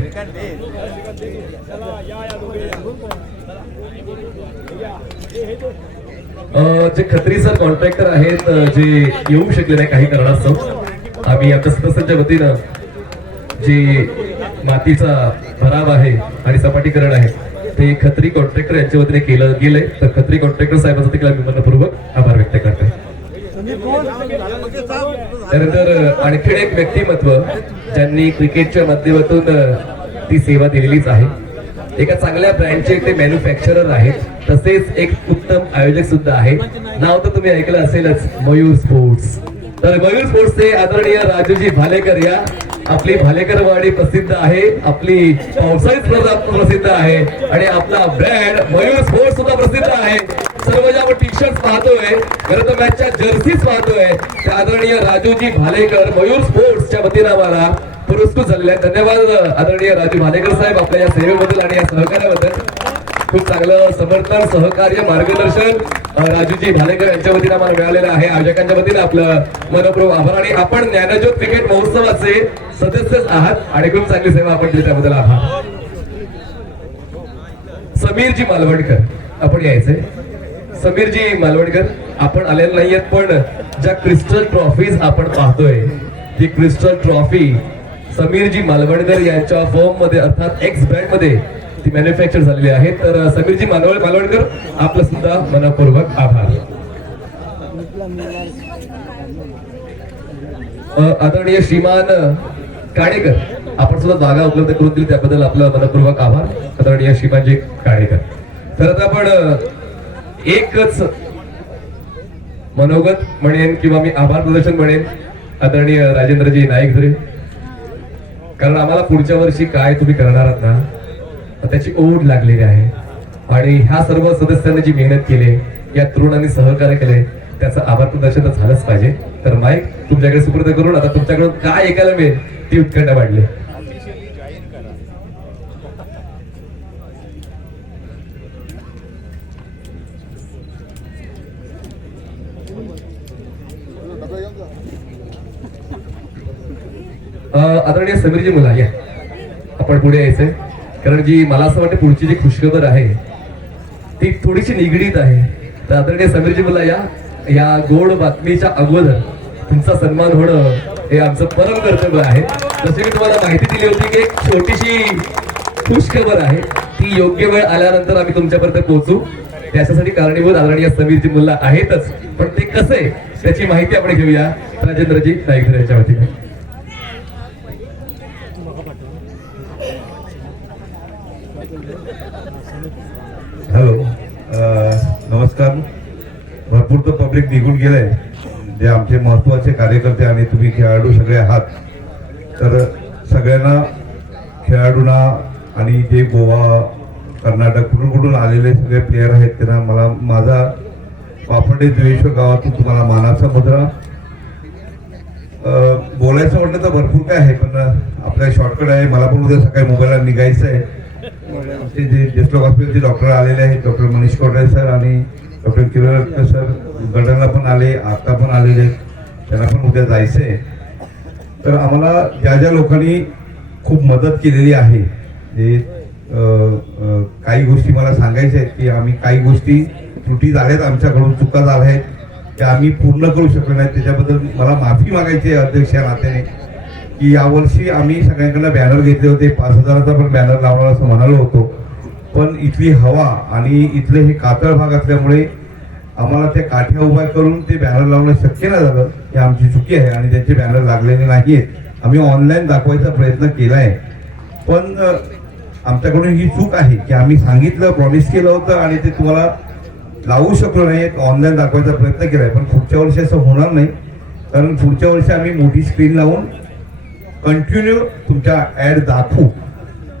जे खत्री सर कॉन्ट्रॅक्टर आहेत जे येऊ शकले नाही काही कारणास्तव, आम्ही आमच्या सदस्यांच्या वतीनं जे मातीचा भराव आहे आणि सपाटीकरण आहे ते खत्री कॉन्ट्रॅक्टर यांच्या वतीने केलं गेलंय. तर खत्री कॉन्ट्रॅक्टर साहेबांचा देखील आम्ही मनपूर्वक आभार व्यक्त करतोय. त्यानंतर आणखीन एक व्यक्तिमत्व ज्यांनी क्रिकेटच्या माध्यमातून ती सेवा दिलेलीच आहे. एका चांगल्या ब्रँडचे ते मॅन्युफॅक्चरर आहेत, तसेच एक उत्तम आयोजक सुद्धा आहेत. नाव तर तुम्ही ऐकलं असेलच, मयूर स्पोर्ट्स. तर मयूर स्पोर्ट्सचे आदरणीय राजूजी भालेकर या. आपली भालेकरवाडी प्रसिद्ध आहे, आपली पावसाळी स्पर्धा प्रसिद्ध आहे आणि आपला ब्रँड मयूर स्पोर्ट्स सुद्धा प्रसिद्ध आहे. सर्व जे आपण टी शर्ट पाहतोय, खरं तर मॅचच्या जर्सीज पाहतोय, त्या आदरणीय राजूजी भालेकर मयूर स्पोर्ट्सच्या वतीनं आम्हाला पुरस्कृत झालेले आहेत. धन्यवाद आदरणीय राजू भालेकर साहेब आपल्या या सेवेबद्दल आणि या सहकार्याबद्दल. खूप चांगलं समर्थन, सहकार्य, मार्गदर्शन राजूजी भालेकर यांच्या वतीनं आम्हाला मिळालेलं आहे. आयोजकांच्या वतीनं आपलं मनपूर्वक आभार. आणि आपण ज्ञानज्योत क्रिकेट महोत्सवाचे सदस्यच आहात आणि खूप चांगली सेवा आपण दिली त्याबद्दल आभार. समीरजी मालवणकर आपण यायचे. समीरजी मालवणकर आपण आलेले नाहीयेत, पण ज्या क्रिस्टल ट्रॉफीज आपण पाहतोय ती क्रिस्टल ट्रॉफी समीरजी मालवणकर यांच्या फर्म मध्ये अर्थात एक्स ब्रँड मध्ये ती मॅन्युफॅक्चर झालेली आहे. तर समीरजी मालवणकर आपलं सुद्धा मनपूर्वक आभार. आदरणीय श्रीमान काणेकर आपण सुद्धा जागा उपलब्ध करून दिली त्याबद्दल आपलं मनपूर्वक आभार. आदरणीय श्रीमानजी काणेकर. तर आता आपण एकच मनोगत म्हणेन किंवा मी आभार प्रदर्शन म्हणेन आदरणीय राजेंद्रजी नाईक धरे, कारण आम्हाला पुढच्या वर्षी काय तुम्ही करणार आहात ना त्याची ओढ लागलेली आहे. आणि ह्या सर्व सदस्यांनी जी मेहनत केली, या तरुणांनी सहकार्य केले, त्याचं आभार प्रदर्शन तर झालंच पाहिजे. तर माईक तुमच्याकडे सुपूर्द करून आता तुमच्याकडून काय ऐकायला मिळेल ती उत्कंठा वाढली. आदरणीय समीरजी मुला या आपण पुढे यायचंय, कारण जी मला असं वाटतं पुढची जी खुशखबर आहे ती थोडीशी निगडीत आहे. तर आदरणीय समीरजी मुला या गोड बातमीच्या अगोदर तुमचा सन्मान होणं हे आमचं परम कर्तव्य आहे. जसे मी तुम्हाला माहिती दिली होती की एक छोटीशी खुशखबर आहे, ती योग्य वेळ आल्यानंतर आम्ही तुमच्यापर्यंत पोहोचू. त्याच्यासाठी कारणीभूत आदरणीय समीरजी मुल्ला आहेतच, पण ते कसे त्याची माहिती आपण घेऊया राजेंद्रजी नाईक यांच्या वतीने. हॅलो, नमस्कार. भरपूर तर पब्लिक निघून गेलंय, जे आमचे महत्वाचे कार्यकर्ते आणि तुम्ही खेळाडू सगळे आहात. तर सगळ्यांना खेळाडूंना आणि जे गोवा कर्नाटक कुठून कुठून आलेले सगळे प्लेयर आहेत त्यांना मला माझा पापडे द्वेश्वर गावातून तुम्हाला मानाचा मुद्रा. बोलायचं म्हटलं तर भरपूर काय आहे, पण आपल्या शॉर्टकट आहे. मला पण उद्या सकाळी मोबाईलला निघायचं आहे. आमचे जे जसलोक हॉस्पिटलचे डॉक्टर आलेले आहेत, डॉक्टर मनीष कोठारे सर आणि डॉक्टर किरण सर गडाला पण आले, आता पण आलेले आहेत, त्यांना पण उद्या जायचंय. तर आम्हाला ज्या ज्या लोकांनी खूप मदत केलेली आहे, जे काही गोष्टी मला सांगायच्या आहेत की आम्ही काही गोष्टी त्रुटी झाल्यात, आमच्याकडून चुका झाल्या आहेत, त्या आम्ही पूर्ण करू शकलो नाही. त्याच्याबद्दल मला माफी मागायची आहे अध्यक्ष या नात्याने, की यावर्षी आम्ही सगळ्यांकडनं बॅनर घेतले होते. 5,000चा पण बॅनर लावणार असं म्हणालो होतो, पण इथली हवा आणि इथले हे कातळ भाग असल्यामुळे आम्हाला त्या काठ्या उभ्या करून ते बॅनर लावणं शक्य नाही झालं. ही आमची चुकी आहे आणि त्यांचे बॅनर लागलेले नाहीयेत. आम्ही ऑनलाईन दाखवायचा प्रयत्न केलाय, पण आमच्याकडून ही चूक आहे की आम्ही सांगितलं, प्रॉमिस केलं होतं आणि ते तुम्हाला लावू शकलो नाही, ऑनलाईन दाखवायचा प्रयत्न केलाय. पण पुढच्या वर्षी असं होणार नाही, कारण पुढच्या वर्षी आम्ही मोठी स्क्रीन लावून कंटिन्यू तुमच्या ऍड दाखवू.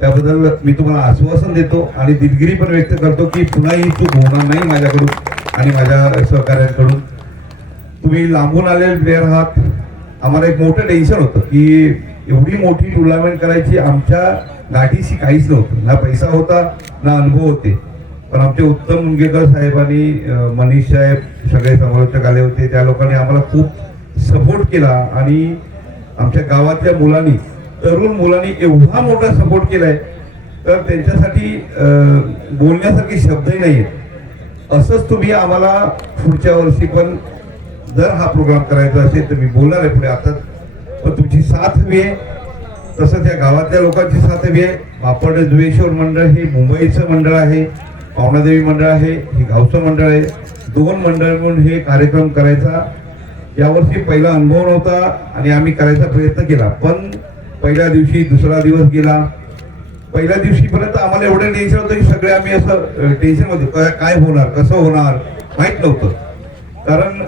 त्याबद्दल मी तुम्हाला आश्वासन देतो आणि दिलगिरी पण व्यक्त करतो की पुन्हा ही चूक होणार नाही माझ्याकडून आणि माझ्या सहकार्यांकडून. तुम्ही लांबून आलेले प्लेअर आहात. आम्हाला एक मोठं टेन्शन होतं की एवढी मोठी टुर्नामेंट करायची आमच्या गाठीशी काहीच नव्हतं, ना पैसा होता ना अनुभव होते. पण आमचे उत्तम मुंगेकर साहेबांनी, मनीष साहेब, सगळे समालोचक आले होते, त्या लोकांनी आम्हाला खूप सपोर्ट केला आणि आमच्या गावातल्या मुलांनी, तरुण मुलांनी एवढा मोठा सपोर्ट केलाय तर त्यांच्यासाठी बोलण्यासारखे शब्दही नाही आहेत. असंच तुम्ही आम्हाला पुढच्या वर्षी पण जर हा प्रोग्राम करायचा असेल तर मी बोलणार आहे पुढे. आता पण तुमची साथ हवी आहे, तसंच या गावातल्या लोकांची साथ हवी आहे. बापट जुवेश्वर मंडळ हे मुंबईचं मंडळ आहे, पावणादेवी मंडळ आहे, हे गावचं मंडळ आहे. 2 मंडळ म्हणून हे कार्यक्रम करायचा यावर्षी पहिला अनुभव नव्हता आणि आम्ही करायचा प्रयत्न केला. पण पहिल्या दिवशी, दुसरा दिवस गेला, पहिल्या दिवशीपर्यंत आम्हाला एवढं टेन्शन होतं की सगळे आम्ही असं टेन्शन मध्ये काय होणार, कसं होणार माहित नव्हतं. कारण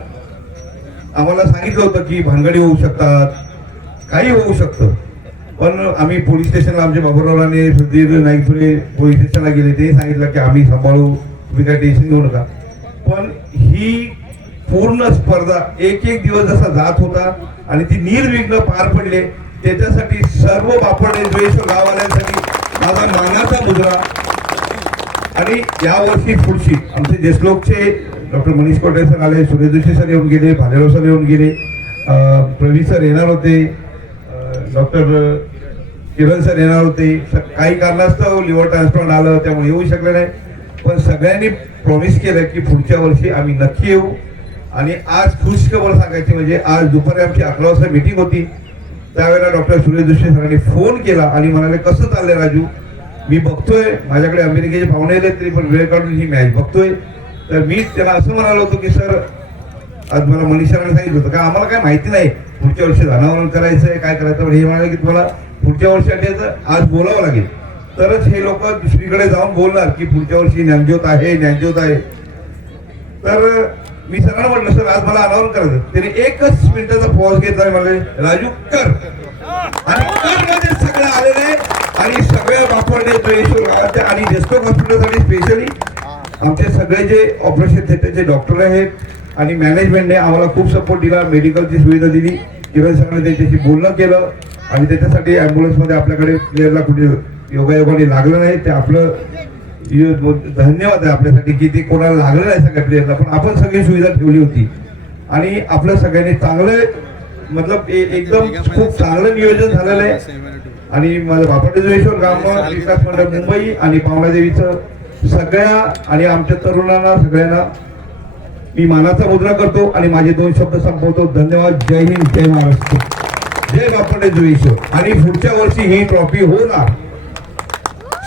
आम्हाला सांगितलं होतं की भानगडी होऊ शकतात, काही होऊ शकतं. पण आम्ही पोलीस स्टेशनला, आमचे बाबूरावने, सुधीर नाईकपुरे पोलीस स्टेशनला गेले, ते सांगितलं की आम्ही सांभाळू, तुम्ही काय टेन्शन घेऊ नका. पण ही पूर्ण स्पर्धा एक दिवस जसा जात होता आणि ती निर्विघ्न पार पडले, त्याच्यासाठी सर्व बापडे जुवेश्वर गाववाल्यांसाठी माझा मानाचा मुजरा. आणि यावर्षी पुढची आमचे देशलोकचे डॉक्टर मनीष कोटे सर आले, सुरेश जोशी सर येऊन गेले, भालेराव सर येऊन गेले, प्रवीण सर येणार होते, डॉक्टर किरण सर येणार होते. काही कारणास्तव लिव्हर ट्रान्सप्लांट आलं त्यामुळे येऊ शकले नाही. पण सगळ्यांनी प्रॉमिस केलं की पुढच्या वर्षी आम्ही नक्की येऊ. आणि आज खुशखबर सांगायची म्हणजे आज दुपारी आमची 11 वाजता मीटिंग होती. त्यावेळेला डॉक्टर सुरेश जोशी सरांनी फोन केला आणि म्हणाले, कसं चाललंय राजू, मी बघतोय माझ्याकडे अमेरिकेचे पाहुणे आले तरी पण वेळ काढून ही मॅच बघतोय. तर मी त्याला असं म्हणालो होतो की सर, आज मला मनीष सरांनी सांगितलं होतं का आम्हाला काय माहिती नाही पुढच्या वर्षी जनावरण करायचंय, काय करायचं. पण हे म्हणाले की तुम्हाला पुढच्या वर्षी आज बोलावं लागेल, तरच हे लोक दुसरीकडे जाऊन बोलणार की पुढच्या वर्षी ज्ञानज्योत आहे, ज्ञानज्योत आहे. तर मी सरांना म्हटलं, सर आज मला अनावरण करायचं. त्याने 1 मिनिटाचा पॉज घेतला, म्हणाले राजू कर. आणि कट मध्ये सगळे आलेले आणि सगळ्या बापडे आणि डेस्टॉक हॉस्पिटलसाठी स्पेशली आमचे सगळे जे ऑपरेशन थिएटरचे डॉक्टर आहेत आणि मॅनेजमेंटने आम्हाला खूप सपोर्ट दिला, मेडिकलची सुविधा दिली. किरण सरांनी त्यांच्याशी बोलणं केलं आणि त्याच्यासाठी ॲम्ब्युलन्समध्ये आपल्याकडे प्लेअरला कुठे योगायोगाने लागलं नाही, ते आपलं धन्यवाद आहे आपल्यासाठी की ते कोणाला लागलं नाही सगळ्या प्लेयरला. पण आपण सगळी सुविधा ठेवली होती आणि आपल्या सगळ्यांनी चांगलं मतलब एकदम खूप चांगलं नियोजन झालेलं आहे. आणि माझं बापट जुवेश्वर गाव विकास मंडळ मुंबई आणि पावणादेवीचं सगळ्या आणि आमच्या तरुणांना सगळ्यांना मी मानाचा मुद्रा करतो आणि माझे 2 शब्द संपवतो. धन्यवाद. जय हिंद, जय महाराष्ट्र, जय बापट जुवेश्वर. आणि पुढच्या वर्षी ही ट्रॉफी होणार,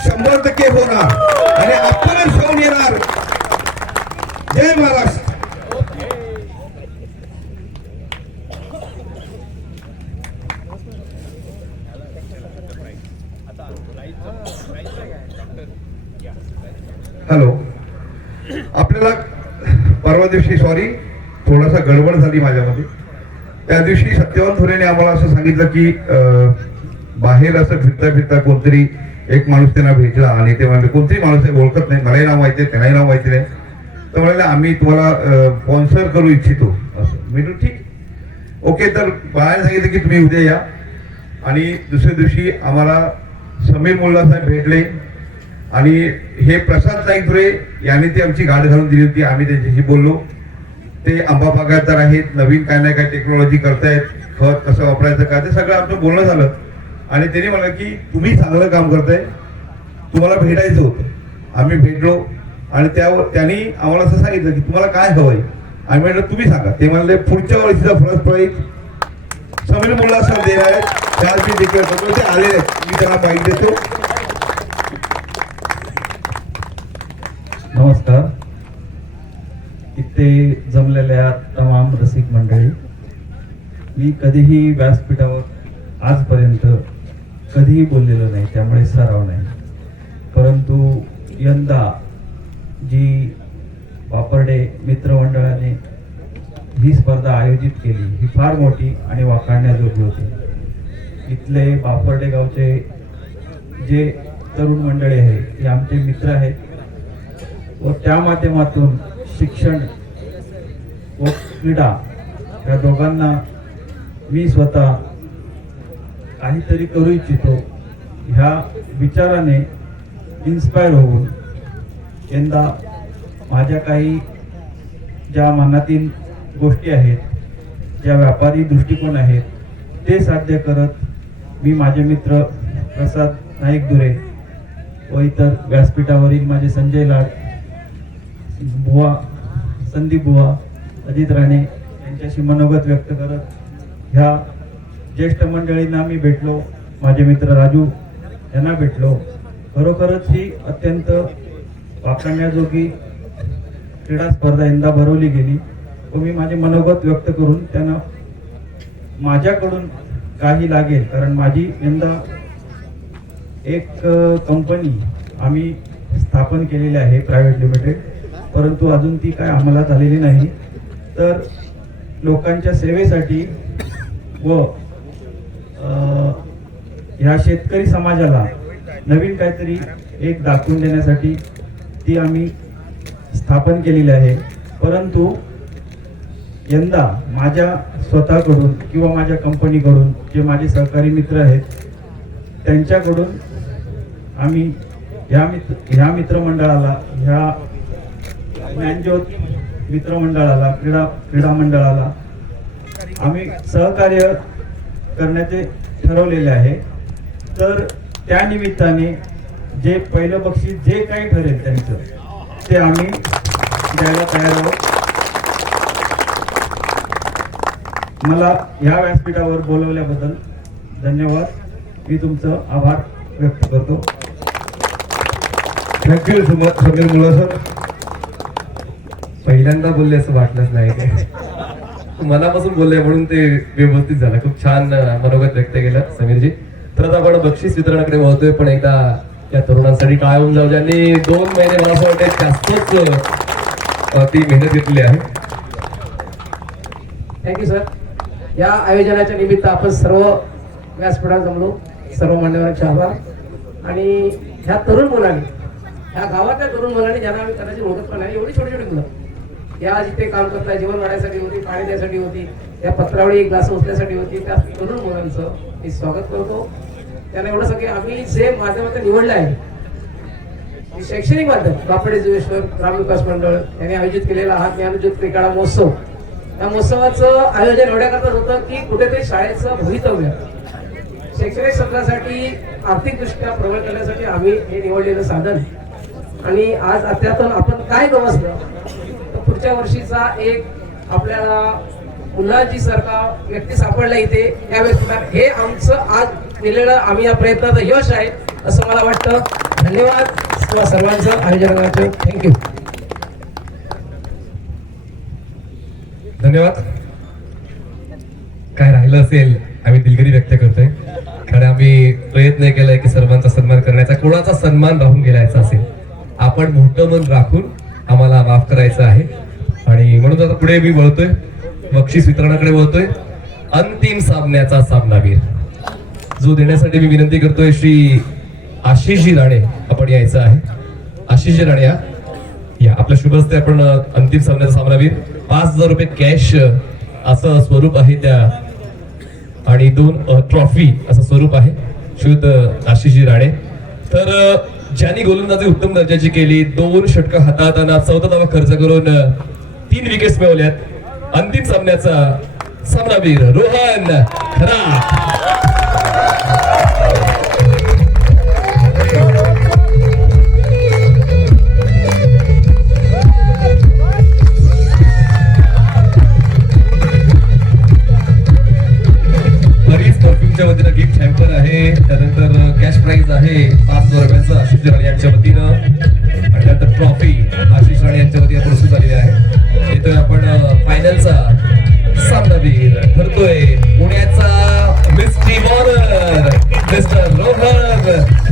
100% होणार आणि आपणच घेऊन येणार. जय महाराष्ट्र. हॅलो, आपल्याला परवा दिवशी, सॉरी थोडासा गडबड झाली माझ्यामध्ये, त्या दिवशी सत्यवान थोरेने आम्हाला असं सांगितलं की बाहेर असं फिरता कोणतरी एक माणूस त्यांना भेटला आणि ते म्हणाले, कोणतरी माणूस आहे ओळखत नाही, मलाही नाव माहिती आहे, त्यांनाही नाव माहिती नाही. तर म्हणाले आम्ही तुम्हाला स्पॉन्सर करू इच्छितो असं. मी ठीक, ओके. तर बाहेर सांगितलं की तुम्ही उद्या या. आणि दुसऱ्या दिवशी आम्हाला समीर मुल्ला साहेब भेटले आणि हे प्रसाद नाईकपुरे यांनी ती आमची गाठ घालून दिली होती. आम्ही त्यांच्याशी बोललो. ते आंबा बागायतदार आहेत, नवीन काय नाही काय टेक्नॉलॉजी करतायत, खत कसं वापरायचं का, ते सगळं आमचं बोलणं झालं. आणि त्यांनी म्हटलं की तुम्ही चांगलं काम करताय, तुम्हाला भेटायचं होतं. आम्ही भेटलो आणि त्यांनी आम्हाला असं सांगितलं की तुम्हाला काय हवंय. आम्ही म्हटलं तुम्ही सांगा. ते म्हणले पुढच्या वर्षीचा first prize Samir Mulla sir देणार आहेत. त्यात मी डिक्लेअर करतो, ते आलेले आहेत, मी त्यांना माहिती देतो. नमस्कार. इथे जमलेल्या तमाम रसिक मंडळी, मी कधीही व्यासपीठावर आजपर्यंत कधीही बोललेलो नाही, त्यामुळे सराव नाही. परंतु यंदा जी वापर्डे मित्रमंडळाने ही स्पर्धा आयोजित केली ही फार मोठी आणि वाखाणण्याजोगी होती. इथले वापर्डे गावचे जे तरुण मंडळी आहे ते आमचे मित्र आहेत व त्या माध्यमातून शिक्षण व क्रीडा या दोघांना मी स्वतः काहीतरी करू इच्छितो ह्या विचाराने इन्स्पायर होऊन यंदा माझ्या काही ज्या मनातील गोष्टी आहेत, ज्या व्यापारी दृष्टिकोन आहेत ते साध्य करत मी माझे मित्र प्रसाद नाईक दुरे व इतर व्यासपीठावरील माझे संजय लाड बुवा, संदीप बुवा, अजित राणे यांच्याशी मनोगत व्यक्त करत ह्या ज्येष्ठ मंडळींना मी भेटलो. माझे मित्र राजू यांना भेटलो. खरोखरच ही अत्यंत वाखाणण्याजोगी क्रीडा स्पर्धा यंदा भरवली गेली व मी माझे मनोगत व्यक्त करून त्यांना माझ्याकडून काही लागेल, कारण माझी यंदा एक कंपनी आम्ही स्थापन केलेली आहे प्रायव्हेट लिमिटेड, परंतु अजून ती काय अंमलात आलेली नाही. तर लोकांच्या सेवेसाठी व ह्या शेतकरी समाजाला नवीन काहीतरी एक दाखवून देण्यासाठी ती आम्ही स्थापन केलेली आहे. परंतु यंदा माझ्या स्वतःकडून किंवा माझ्या कंपनीकडून जे माझे सहकारी मित्र आहेत त्यांच्याकडून आम्ही ह्या मित्रमंडळाला, ह्या ज्ञानज्योत मित्रमंडळाला, क्रीडा मंडळाला आम्ही सहकार्य करण्याचे ठरवलेले आहे. तर त्या निमित्ताने जे पहिलं बक्षीस जे काही ठरेल त्यांचं ते आम्ही द्यायला तयार आहोत. मला या व्यासपीठावर बोलवल्याबद्दल धन्यवाद. मी तुमचं आभार व्यक्त करतो. थँक्यू समीर मुला सर. पहिल्यांदा बोलले असं वाटलंच नाही ते मनापासून बोलले म्हणून ते व्यवस्थित झालं. खूप छान मनोगत व्यक्त केलं समीरजी. तर आता आपण बक्षीस वितरणाकडे वळतोय, पण एकदा या तरुणांसाठी काय होऊन जाऊ ज्यांनी 2 महिने मला असं वाटतं जास्तच ती मेहनत घेतली आहे. Thank you sir. या आयोजनाच्या निमित्त आपण सर्व व्यासपीठात जमलो, सर्व मान्यवरांचे आभार. आणि ह्या तरुण मुलांनी, ह्या गावातल्या तरुण मुलांनी ज्यांना आम्ही कदाचित ओळखत पण नाही, एवढी छोटी छोटी मुलं या जिथे काम करताय, जेवण वाढण्यासाठी होती, पाणी द्यायसाठी होती, त्या पत्रावळी एक ग्लास उचल्यासाठी होती, त्या तरुण मुलांचं मी स्वागत करतो. त्यांना एवढं सगळे आम्ही जे माध्यमात निवडलं आहे शैक्षणिक माध्यम वापर्डे जोगेश्वर ग्रामविकास मंडळ यांनी आयोजित केलेला हा ज्ञानज्योत क्रीडा महोत्सव, त्या महोत्सवाचं आयोजन एवढ्याकरता होतं की कुठेतरी शाळेचं भवितव्य शैक्षणिक सत्रासाठी आर्थिकदृष्ट्या प्रबळ करण्यासाठी आम्ही हे निवडलेलं साधन. आणि आज त्यातून आपण काय गवसलं तर पुढच्या वर्षीचा एक आपल्याला मुलांची सारखा व्यक्ती सापडला इथे या व्यक्तीला हे आमचं आज केलेलं आम्ही या प्रयत्नाचं यश आहे असं मला वाटतं. धन्यवाद सर्वांचं आयोजनाचं. थँक्यू. धन्यवाद. काय राहिलं असेल आम्ही दिलगिरी व्यक्त करतोय, कारण आम्ही प्रयत्न केलाय की सर्वांचा सन्मान करण्याचा, कोणाचा सन्मान राहून गेलायचा असेल आपण मोठं मन राखून आम्हाला माफ करायचं आहे. आणि म्हणून आता पुढे मी वळतोय, बक्षीस वितरणाकडे वळतोय. अंतिम सामन्याचा सामनावीर जो देण्यासाठी मी विनंती करतोय श्री आशिषजी राणे आपण यायचं आहे. आशिषजी राणे या आपल्या शुभ हस्ते आपण अंतिम सामन्याचा सामनावीर 5,000 रुपये कॅश असं स्वरूप आहे त्या, आणि 2 ट्रॉफी असं स्वरूप आहे. शुद्ध आशिषजी राणे. तर ज्यांनी गोलंदाजी उत्तम दर्जाची केली, 2 षटकं हाताळताना 14 धावा खर्च करून 3 विकेट्स मिळवल्यात. अंतिम सामन्याचा सामनावीर रोहन खरात. परफ्यूमच्या वतीनं गिफ्ट हॅम्पर आहे, त्यानंतर कॅश प्राइज आहे 5,000 रुपयांचं आशिष राणे यांच्या वतीनं, आणि नंतर ट्रॉफी आशिष राणे यांच्या वतीनं प्रस्तुत झालेली आहे. इथं आपण फायनलचा सामनावीर ठरतोय पुण्याचा mystery bowler mister Rohan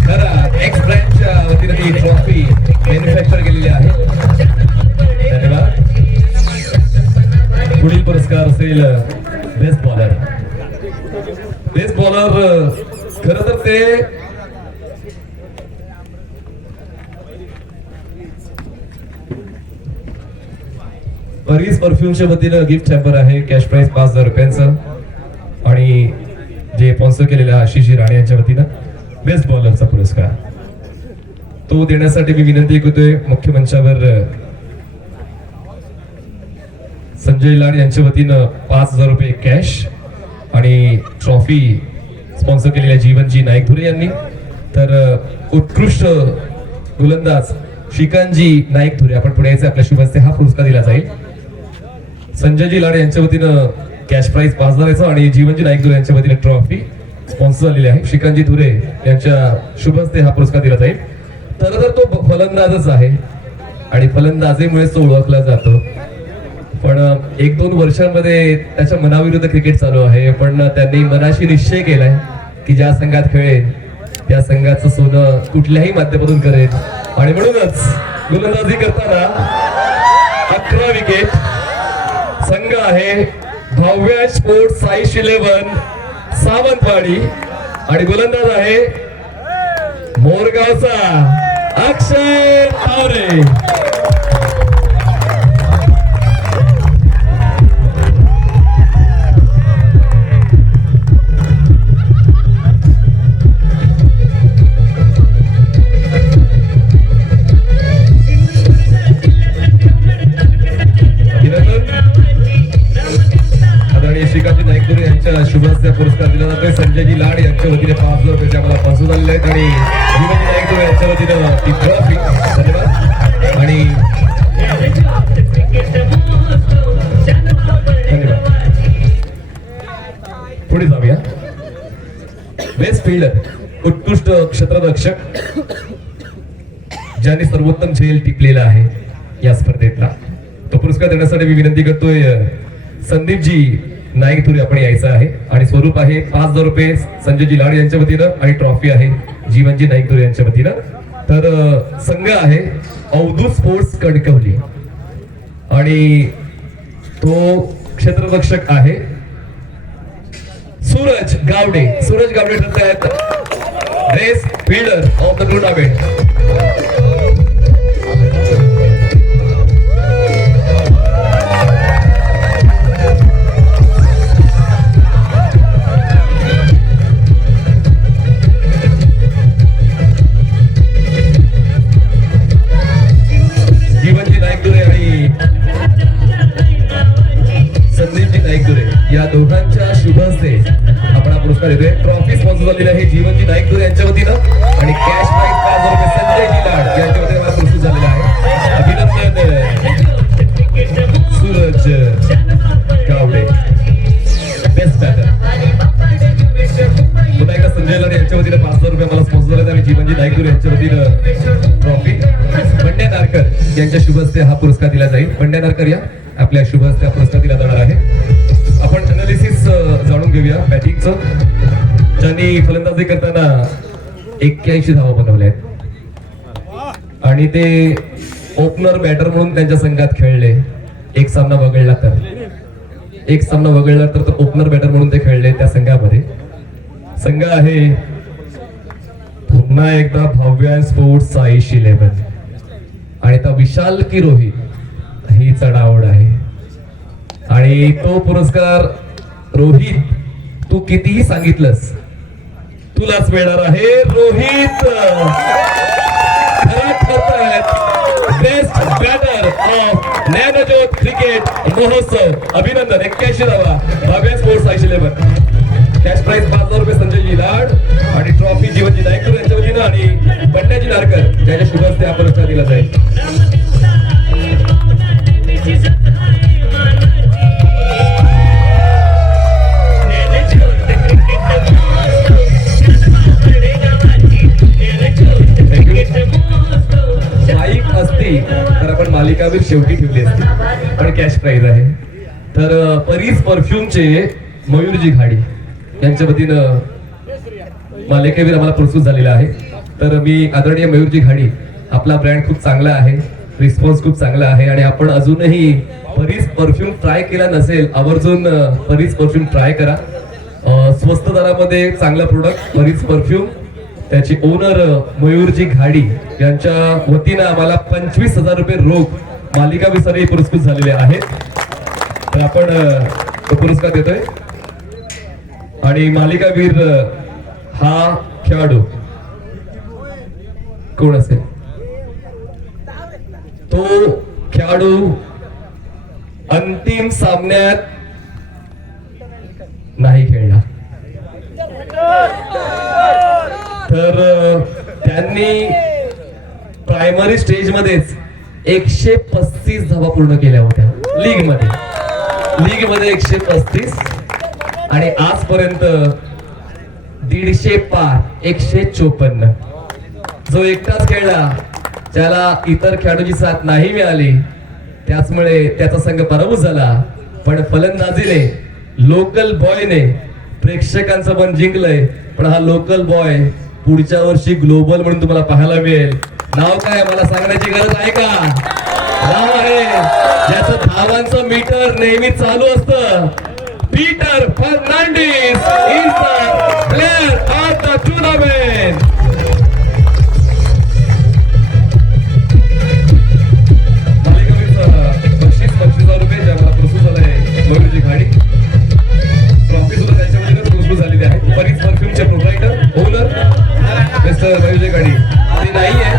Kharat ex ब्रँचच्या वतीने ती ट्रॉफी मॅन्युफॅक्चर केलेली आहे. धन्यवाद. पुढील पुरस्कार असेल बेस्ट बॉलर. बेस्ट बॉलर खर तर ते परीस परफ्यूमच्या वतीनं गिफ्ट चॅम्बर आहे. कॅश प्राइस 5,000 रुपयांचं आणि जे स्पॉन्सर केलेलं आहे आशिष राणे यांच्या वतीनं बेस्ट बॉलरचा पुरस्कार तो देण्यासाठी मी विनंती करतोय मुख्य मंचावर संजय लाड यांच्या वतीनं 5,000 रुपये कॅश आणि ट्रॉफी स्पॉन्सर केलेल्या जीवनजी नाईकधुरे यांनी. तर उत्कृष्ट गोलंदाज श्रीकांतजी नाईकधुरे आपण पुढे यायचे आपल्या शुभ हस्ते हा पुरस्कार दिला जाईल. संजयजी लाड यांच्या वतीनं कॅश प्राइस 5,000 आणि जीवनजी नाईकधुरे यांच्या वतीने ट्रॉफी स्पॉन्सर झालेली आहे. श्रीकांतजी धुरे यांच्या शुभ हस्ते हा पुरस्कार दिला जाईल. तर तो फलंदाजच आहे आणि फलंदाजीमुळेच तो ओळखला जातो. पण 1-2 वर्षांमध्ये त्याच्या मनाविरुद्ध क्रिकेट चालू आहे. पण त्यांनी मनाशी निश्चय केलाय की ज्या संघात खेळेल त्या संघाचं सोनं कुठल्याही माध्यमातून करेल आणि म्हणूनच गोलंदाजी करताना 11 विकेट संघ आहे भव्य स्पोर्ट्स साईश 11 सावंतवाडी आणि गोलंदाज आहे मोरगावचा अक्षय तावरे. श्रीकांतजी नाईकधुरे यांच्या शुभ हस्ते पुरस्कार दिला जातोय. संजयजी लाड यांच्या वतीने 5,000 रुपये आम्हाला पासून झालेले आहेत आणि जीवनजी नाईकधुरे यांच्या वतीनं ती ट्रॉफी. धन्यवाद आणि धन्यवाद. पुढे जाऊया. बेस्ट फिल्डर उत्कृष्ट क्षेत्ररक्षक ज्यांनी सर्वोत्तम झेल टिपलेला आहे या स्पर्धेतला तो पुरस्कार देण्यासाठी मी विनंती करतोय संदीपजी नाईकधुरे आपण यायचं आहे आणि स्वरूप आहे 5,000 रुपये संजयजी लाड यांच्या वतीनं आणि ट्रॉफी आहे जीवनजी नाईकधुरे यांच्या वतीनं. तर संघ आहे अवधूत स्पोर्ट्स कणकवली आणि तो क्षेत्ररक्षक आहे सूरज गावडे. सूरज गावडे ठरत आहेत best fielder of the tournament. या दोघांच्या शुभ हस्ते आपण हा पुरस्कार देतोय. ट्रॉफी स्पॉन्सर झालेली आहे जीवनजी नाईकधुरे यांच्या वतीनं आणि कॅश प्राइस 5,000 रुपये संजयजी लाड यांच्या वतीने मला पुरस्कार झालेला आहे. अभिनंदन सूरज गावडे बेस्ट बॅटर. पुन्हा एकदा संजय लाड यांच्या वतीने 5,000 रुपये मला स्पॉन्सर झाले आणि जीवनजी नाईकधुरे यांच्या वतीनं ट्रॉफी. बंड्या नारकर यांच्या शुभ हस्ते हा पुरस्कार दिला जाईल. बंड्या नारकर या आपल्या शुभ हस्ते हा पुरस्कार दिला जाणार आहे. आपण अनालिसिस जाणून घेऊया बॅटिंगचं. ज्यांनी फलंदाजी करताना 81 धावा बनवल्या आहेत आणि ते ओपनर बॅटर म्हणून त्यांच्या संघात खेळले. एक सामना वगळला तर तो ओपनर बॅटर म्हणून ते खेळले त्या संघामध्ये. संघ आहे पुन्हा एकदा भव्य स्पोर्ट्स साईश 11 आणि त्या विशाल की रोहित ही चढावड आहे आणि तो पुरस्कार रोहित तू कितीही सांगितलंस तुलाच मिळणार आहे. Rohit best batter of Dnyanjyot cricket महोत्सव. अभिनंदन. 81 धावा भव्य स्पोर्ट्स साईश 11. कॅश प्राइस 5,000 रुपये संजयजी लाड आणि ट्रॉफी जीवनजी नाईकधुरे यांच्या वतीनं आणि बंड्याजी नारकर ज्याच्या शुभ हस्ते हा पुरस्कार दिला जाईल. माईक असती तर आपण मालिकावीर शेवटी ठेवली असती पण कॅश प्राइज आहे. तर परीस परफ्यूमचे मयूरजी घाडी यांच्या वतीनं मालिकेवीर आम्हाला पुरस्कृत झालेला आहे. तर मी आदरणीय मयूरजी घाडी, आपला ब्रँड खूप चांगला आहे, रिस्पॉन्स खूप चांगला आहे आणि आपण अजूनही परीस परफ्यूम ट्राय केला नसेल, आवर्जून परीस परफ्यूम ट्राय करा. स्वस्त दरामध्ये चांगला प्रोडक्ट परीस परफ्यूम. त्याचे ओनर मयूरजी घाडी यांच्या वतीनं आम्हाला 25,000 रुपये रोख मालिकावीर सर पुरस्कृत झालेले आहेत. तर आपण तो पुरस्कार देतोय आणि मालिकावीर हा खेळाडू कोण असेल? तो खेळाडू अंतिम सामन्यात नाही खेळला. तर त्यांनी प्रायमरी स्टेज मध्येच 135 धावा पूर्ण केल्या होत्या लीग मध्ये 135 आणि आजपर्यंत 150 पार 154. जो एकटाच खेळला, ज्याला इतर खेळाडूची साथ नाही मिळाली, त्याचमुळे त्याचा संघ पराभूत झाला. पण फलंदाजीने लोकल बॉयने प्रेक्षकांचं मन जिंकलंय. पण हा लोकल बॉय पुढच्या वर्षी ग्लोबल म्हणून तुम्हाला पाहायला मिळेल. नाव काय मला सांगण्याची गरज आहे का? नाव आहे ज्याचं धावांचं मीटर नेहमी चालू असतं. Peter Fernandes is the player of the tournament. बक्षीस 25,000 रुपये जे मला पुरस्कृत झालंय मयूरजी घाडी. ट्रॉफी सुद्धा त्यांच्यामध्ये पुरस्कृत झालेली आहे. परीस परफ्यूमचे प्रोप्रायटर ओनर मिस्टर मयूरजी घाडी ते नाही आहे.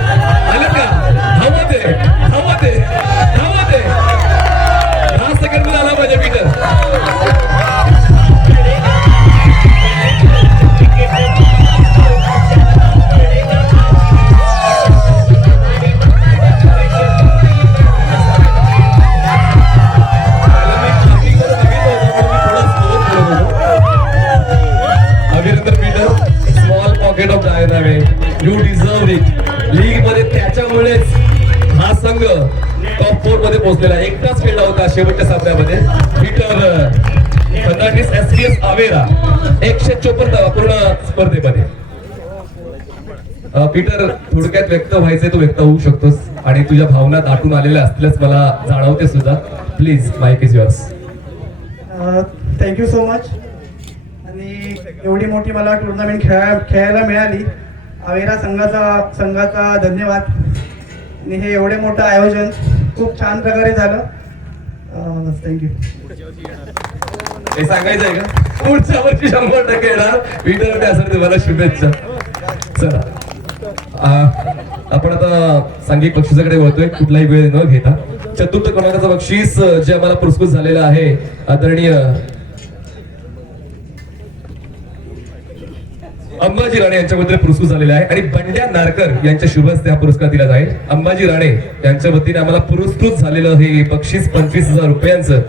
आलं का? धावते 10 सेकंड मध्ये आला माझ्या Peter. You deserve it. League मध्ये त्याच्यामुळेच हा संघ टॉप 4 मध्ये पोहोचलेला. एकटाच खेळला होता शेवटच्या सामन्यामध्ये. पीटर फर्नांडिस एसपीएस आवेरा 154 धावा पूर्ण स्पर्धेमध्ये. पीटर, थोडक्यात व्यक्त व्हायचंय, तू व्यक्त होऊ शकतोस आणि तुझ्या भावना दाटून आलेल्या असल्याच मला जाणवते सुद्धा. Please, mic is yours. Thank you so much. आणि एवढी मोठी मला टुर्नामेंट खेळायला मिळाली. आवेरा संघाचा धन्यवाद. आणि हे एवढे मोठं आयोजन खूप छान प्रकारे झालं. थँक्यू. हे सांगायचं आहे का? पुढच्या वर्षी 100% येणार. पीटर त्यासाठी तुम्हाला शुभेच्छा. चला, आपण आता सांघिक बक्षिसाकडे वळतोय कुठलाही वेळ न घेता. चतुर्थ क्रमांकाचं बक्षीस जे आम्हाला पुरस्कृत झालेलं आहे आदरणीय अंबाजी राणे यांच्याबद्दल पुरस्कृत झालेला आहे आणि बंड्या नारकर यांच्या शुभ हस्ते हा पुरस्कार दिला जाईल. अंबाजी राणे यांच्या वतीने आम्हाला पुरस्कृत झालेलं हे बक्षीस 25,000 रुपयांचं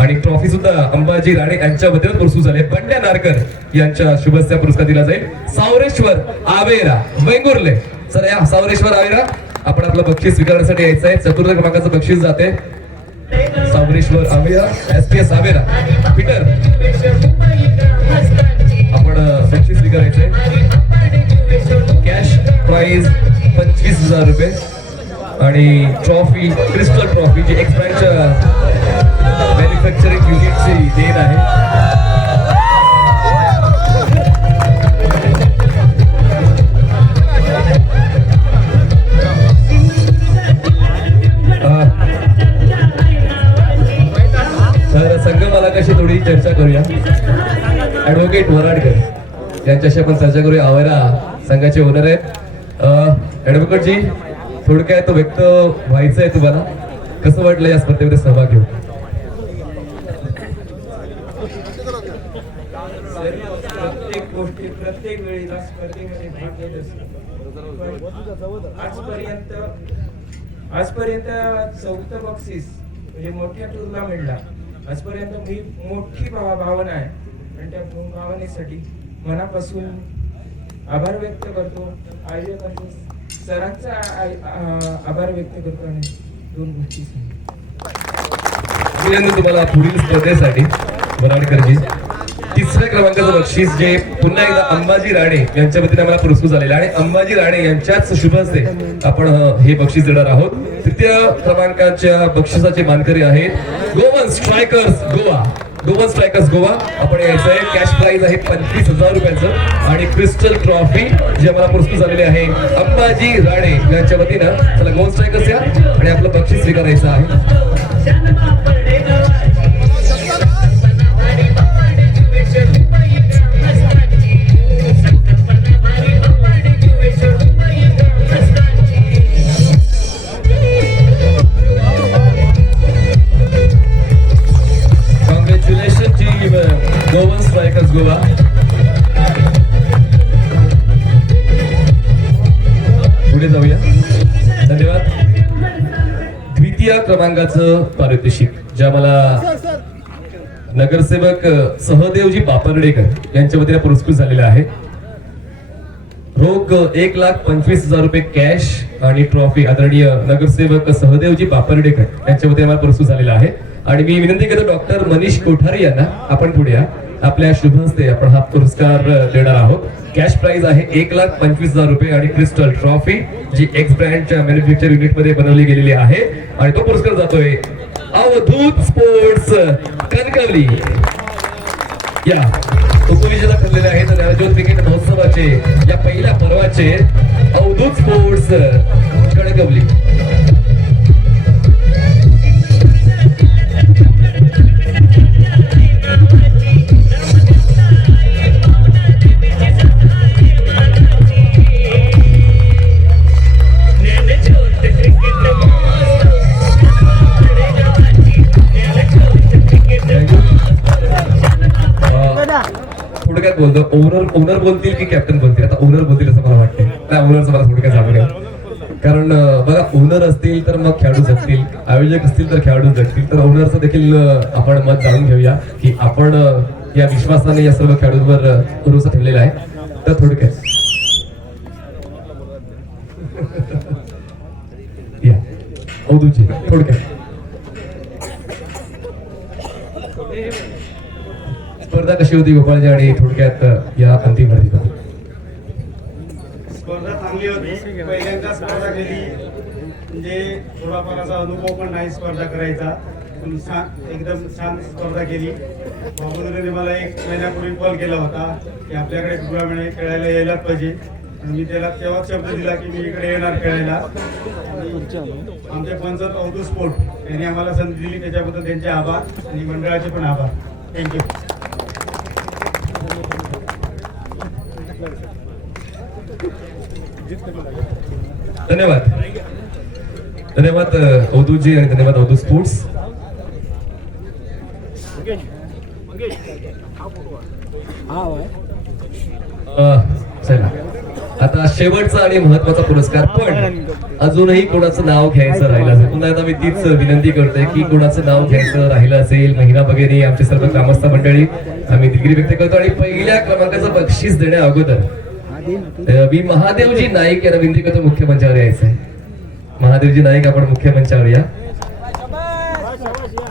आणि ट्रॉफी सुद्धा अंबाजी राणे यांच्या वतीने पुरस्कृत झाले. बंड्या नारकर यांच्या शुभ हस्ते पुरस्कार दिला जाईल. सावरेश्वर आवेरा वेंगुर्ले. सर या सावरेश्वर आवेरा, आपण आपलं बक्षीस स्वीकारण्यासाठी यायचं आहे. चतुर्थ क्रमांकाचं बक्षीस जाते सावरेश्वर आवेरा एसपीएस आवेरा. पीटर, आपण बक्षीस स्वीकारायचंय. कॅश प्राइज 25,000 रुपये आणि ट्रॉफी, क्रिस्टल ट्रॉफी जी एक्सपॅनच्या मॅन्युफॅक्चरिंग युनिटची देण आहे. तर संघ मला कशी थोडी चर्चा करूया. ऍडव्होकेट वराडकर यांच्याशी आपण चर्चा करूया. आवेरा संघाचे ओनर आहेत. ऍडव्होकेट जी, थोडक्यात व्यक्त व्हायचं आहे तुम्हाला. कसं वाटलं या स्पर्धेमध्ये सहभाग घेऊन? प्रत्येक वेळेला स्पर्धेमध्ये भाग घेत असतो. आजपर्यंत 4थं बक्षीस म्हणजे मोठ्या टुर्नामेंटला आजपर्यंत मी मोठी भावना आहे आणि त्या भावनेसाठी मनापासून आभार व्यक्त करतो. आयोजकांचा सरांचा आभार व्यक्त करतो आणि 2 गोष्टी तुम्हाला पुढील स्पर्धेसाठी वराडकरजी दुसऱ्या क्रमांकाचं बक्षीस जे पुन्हा एकदा अंबाजी राणे यांच्या वतीने आम्हाला पुरस्कृत झालेला आहे आणि अंबाजी राणे यांच्याच शुभ हस्ते आपण हे बक्षीस देणार आहोत. तृतीय क्रमांकाच्या बक्षिसाचे मानकरी आहेत Goan strikers Goa. Goan strikers Goa आपण यायचं आहे. कॅश प्राइज आहे 25,000 रुपयांचं आणि क्रिस्टल ट्रॉफी जे आम्हाला पुरस्कृत झालेले आहे अंबाजी राणे यांच्या वतीनं. चला गोवन स्ट्रायकर्स या आणि आपलं बक्षीस स्वीकारायचं आहे. Congratulation team Goan strikers Goa. पुढे जाऊया. धन्यवाद. द्वितीय क्रमांकाचं पारितोषिक जे आम्हाला नगरसेवक सहदेवजी बापर्डेकर यांच्या वतीने पुरस्कृत झालेले आहे. रोख 1,25,000 रुपये कॅश आणि ट्रॉफी आदरणीय नगरसेवक सहदेवजी बापर्डेकर यांच्या वतीने आम्हाला पुरस्कृत झालेला आहे. आणि मी विनंती करतो डॉक्टर मनीष कोठारी यांना आपण पुढे या. आपल्या शुभ हस्ते आपण हा पुरस्कार देणार आहोत. कॅश प्राइज आहे 1,25,000 रुपये आणि क्रिस्टल ट्रॉफी जी एक्स ब्रँडच्या मॅन्युफॅक्चर युनिट मध्ये बनवली गेलेली आहे आणि तो पुरस्कार जातोय अवधूत स्पोर्ट्स कणकवली. या उपविजेता ठरलेले आहेत ज्ञानज्योत क्रिकेट महोत्सवाचे या पहिल्या पर्वाचे अवधूत स्पोर्ट्स कणकवली. थोडक्यात बोलतो ओनर बोलतील की कॅप्टन बोलतील. आता ओनर बोलतील असं मला वाटतं. त्या ओनरचं मला थोडक्यात सांगूया. कारण बघा ओनर असतील तर मग खेळाडू जगतील, आयोजक असतील तर खेळाडू जगतील. तर ओनरचं देखील आपण मत जाणून घेऊया की आपण या विश्वासाने या सर्व खेळाडूंवर भरोसा ठेवलेला आहे. तर थोडक्यात या अवधूतजी थोडक्यात स्पर्धा कशी होती गोपाळजी आणि थोडक्यात या अंतिम वर्षी स्पर्धा चांगली होती. पहिल्यांदा स्पर्धा केली म्हणजे थोडाफार असा अनुभव पण नाही स्पर्धा करायचा, पण एकदम छान स्पर्धा केली. बाबूदाने मला 1 महिन्यापूर्वी कॉल केला होता की आपल्याकडे टुर्नामेंट खेळायला यायलाच पाहिजे. मी त्याला तेव्हाच शब्द दिला की मी इकडे येणार खेळायला. आमचे पंच अवधूत स्पोर्ट यांनी आम्हाला संधी दिली, त्याच्याबद्दल त्यांचे आभार आणि मंडळाचे पण आभार. थँक्यू. धन्यवाद. धन्यवाद अवधूतजी आणि धन्यवाद अवधूत स्पोर्ट्स. चला आता शेवटचा आणि महत्वाचा पुरस्कार, पण अजूनही कोणाचं नाव घ्यायचं राहिलं असेल. पुन्हा एकदा मी तीच विनंती करतोय की कोणाचं नाव घ्यायचं राहिलं असेल, महिला वगैरे आमचे सर्व ग्रामस्थ मंडळी आम्ही दिलगिरी व्यक्त करतो. आणि पहिल्या क्रमांकाचं बक्षीस देण्या अगोदर मी महादेवजी नाईक यांना विनंती करतो मुख्य मंचावर यायचंय. महादेवजी नाईक आपण मुख्य मंचावर या.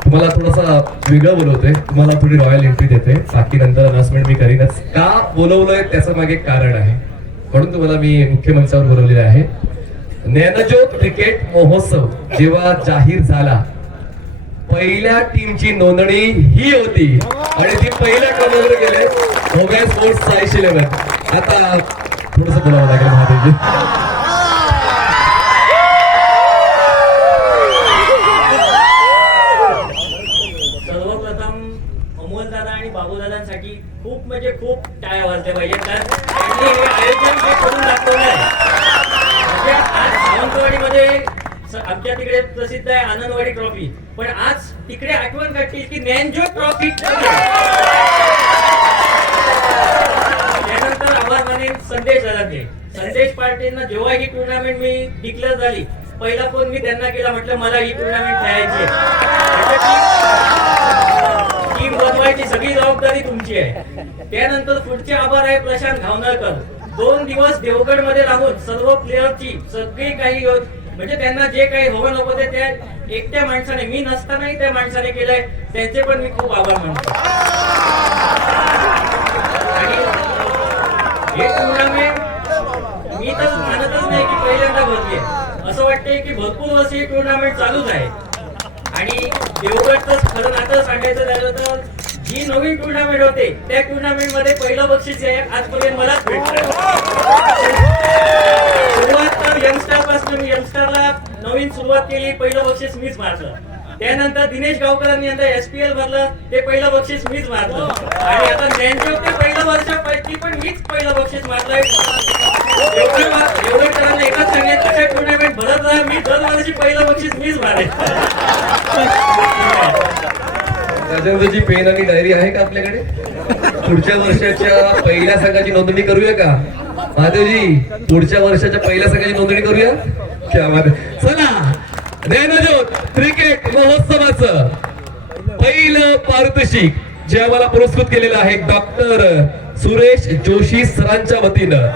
तुम्हाला थोडासा वेगळं बोलवतोय, तुम्हाला थोडी रॉयल एंट्री देते, बाकी नंतर अनाउन्समेंट मी करीनच. का बोलवलंय त्याचं मागे कारण आहे, म्हणून तुम्हाला मी मुख्य मंचावर बोलवलेलं आहे. ज्ञानज्योत क्रिकेट महोत्सव जेव्हा जाहीर झाला, पहिल्या टीमची नोंदणी ही होती आणि ती पहिल्या क्रमांकावर गेले मोबाईल स्पोर्ट्स 11. आता थोडस बोलावं लागेल महादेवजी. सर्वप्रथम अमोलदादा आणि बाबूदादांसाठी खूप म्हणजे खूप टाळ्या वाजल्या पाहिजे, कारण त्यांनी हे आयोजन जे करून दाखवलं आहे. म्हणजे आज सावंतवाडीमध्ये आमच्या तिकडे प्रसिद्ध आहे आनंदवाडी ट्रॉफी, पण आज तिकडे आठवण काढतील की ज्ञानज्योत ट्रॉफी. त्यानंतर आभार मानेन संदेश दादांचे. संदेश पाटीलना जेव्हा ही टुर्नामेंट मी डिक्लेअर झाली, पहिला फोन मी त्यांना केला, म्हटलं मला ही टुर्नामेंट खेळायची आहे. टीम बनवायची सगळी जबाबदारी तुमची आहे. त्यानंतर पुढचे आभार आहे प्रशांत घावनाळकर. 2 दिवस देवगड मध्ये राहून सर्व प्लेयरची सगळी काही म्हणजे त्यांना जे काही हवं नको ते त्या एकट्या माणसाने, मी नसतानाही त्या माणसाने केलंय. त्यांचे पण मी खूप आभार मानतो. देवगडचं खरं नातं सांगायचं झालं तर जी नवीन टुर्नामेंट होते त्या टुर्नामेंट मध्ये पहिलं बक्षीस आहे आजपर्यंत मलाच भेटलं. सुरुवात तर यंगस्टर पासून मी यंगस्टरला नवीन सुरुवात केली, पहिलं बक्षीस मीच मारलं. त्यानंतर दिनेश गावकरांनी आता SPL भरलं, ते पहिलं बक्षीस मीच मारलं. आणि आता ज्ञानदेव ते पहिलं वर्ष पैकी पण मीच पहिलं बक्षीस मारलंय. देवगडकरांना एकच सांगेल, अशा टुर्नामेंट भरत राहा, मी दरवर्षी पहिलं बक्षीस मीच मारेल. राजेंद्रजी पेन आणि डायरी आहे का आपल्याकडे? पुढच्या वर्षाच्या पहिल्या संघाची नोंदणी करूया का? महादेवजी, पुढच्या वर्षाच्या पहिल्या संघाची नोंदणी करूया. क्या बात आहे. चला, ज्ञानज्योत क्रिकेट महोत्सवाचं पहिलं पारितोषिक जे आम्हाला पुरस्कृत केलेलं आहे डॉक्टर सुरेश जोशी सरांच्या वतीनं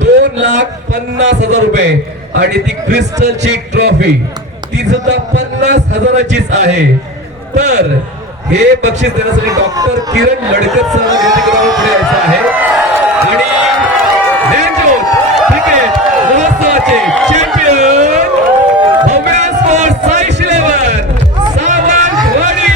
2,50,000 रुपये आणि ती क्रिस्टलची ट्रॉफी ती सुद्धा 50,000चीच आहे. तर हे बक्षीस देण्यासाठी डॉक्टर किरण लडकत सर पुढे यायचं आहे. आणि ज्ञानज्योत क्रिकेट महोत्सवाचे चॅम्पियन भव्या स्पोर्ट्स साई 11 सावंतवाडी.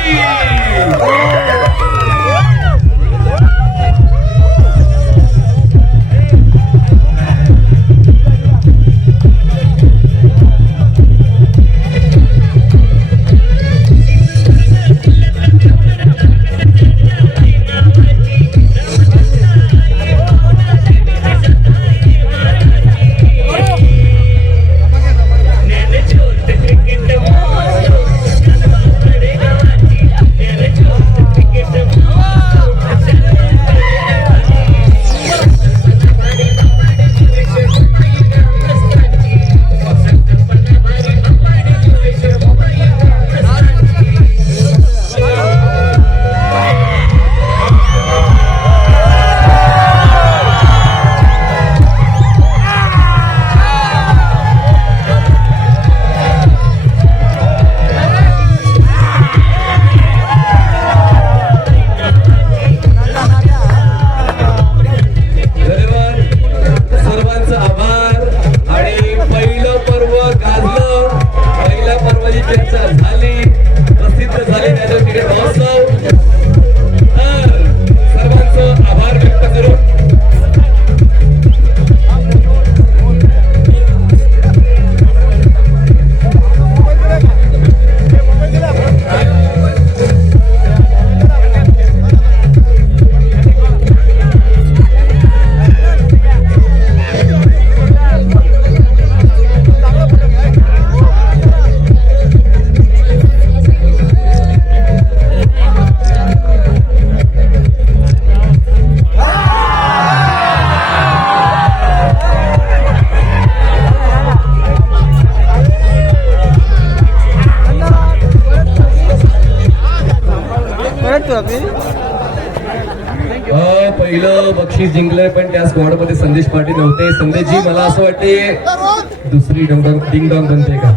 पहिलं बक्षीस जिंकलंय पण त्या स्क्वॉड मध्ये संदेश पाटील नव्हते. संदेशजी, मला असं वाटते दुसरी डिंग डॉंग बनते का?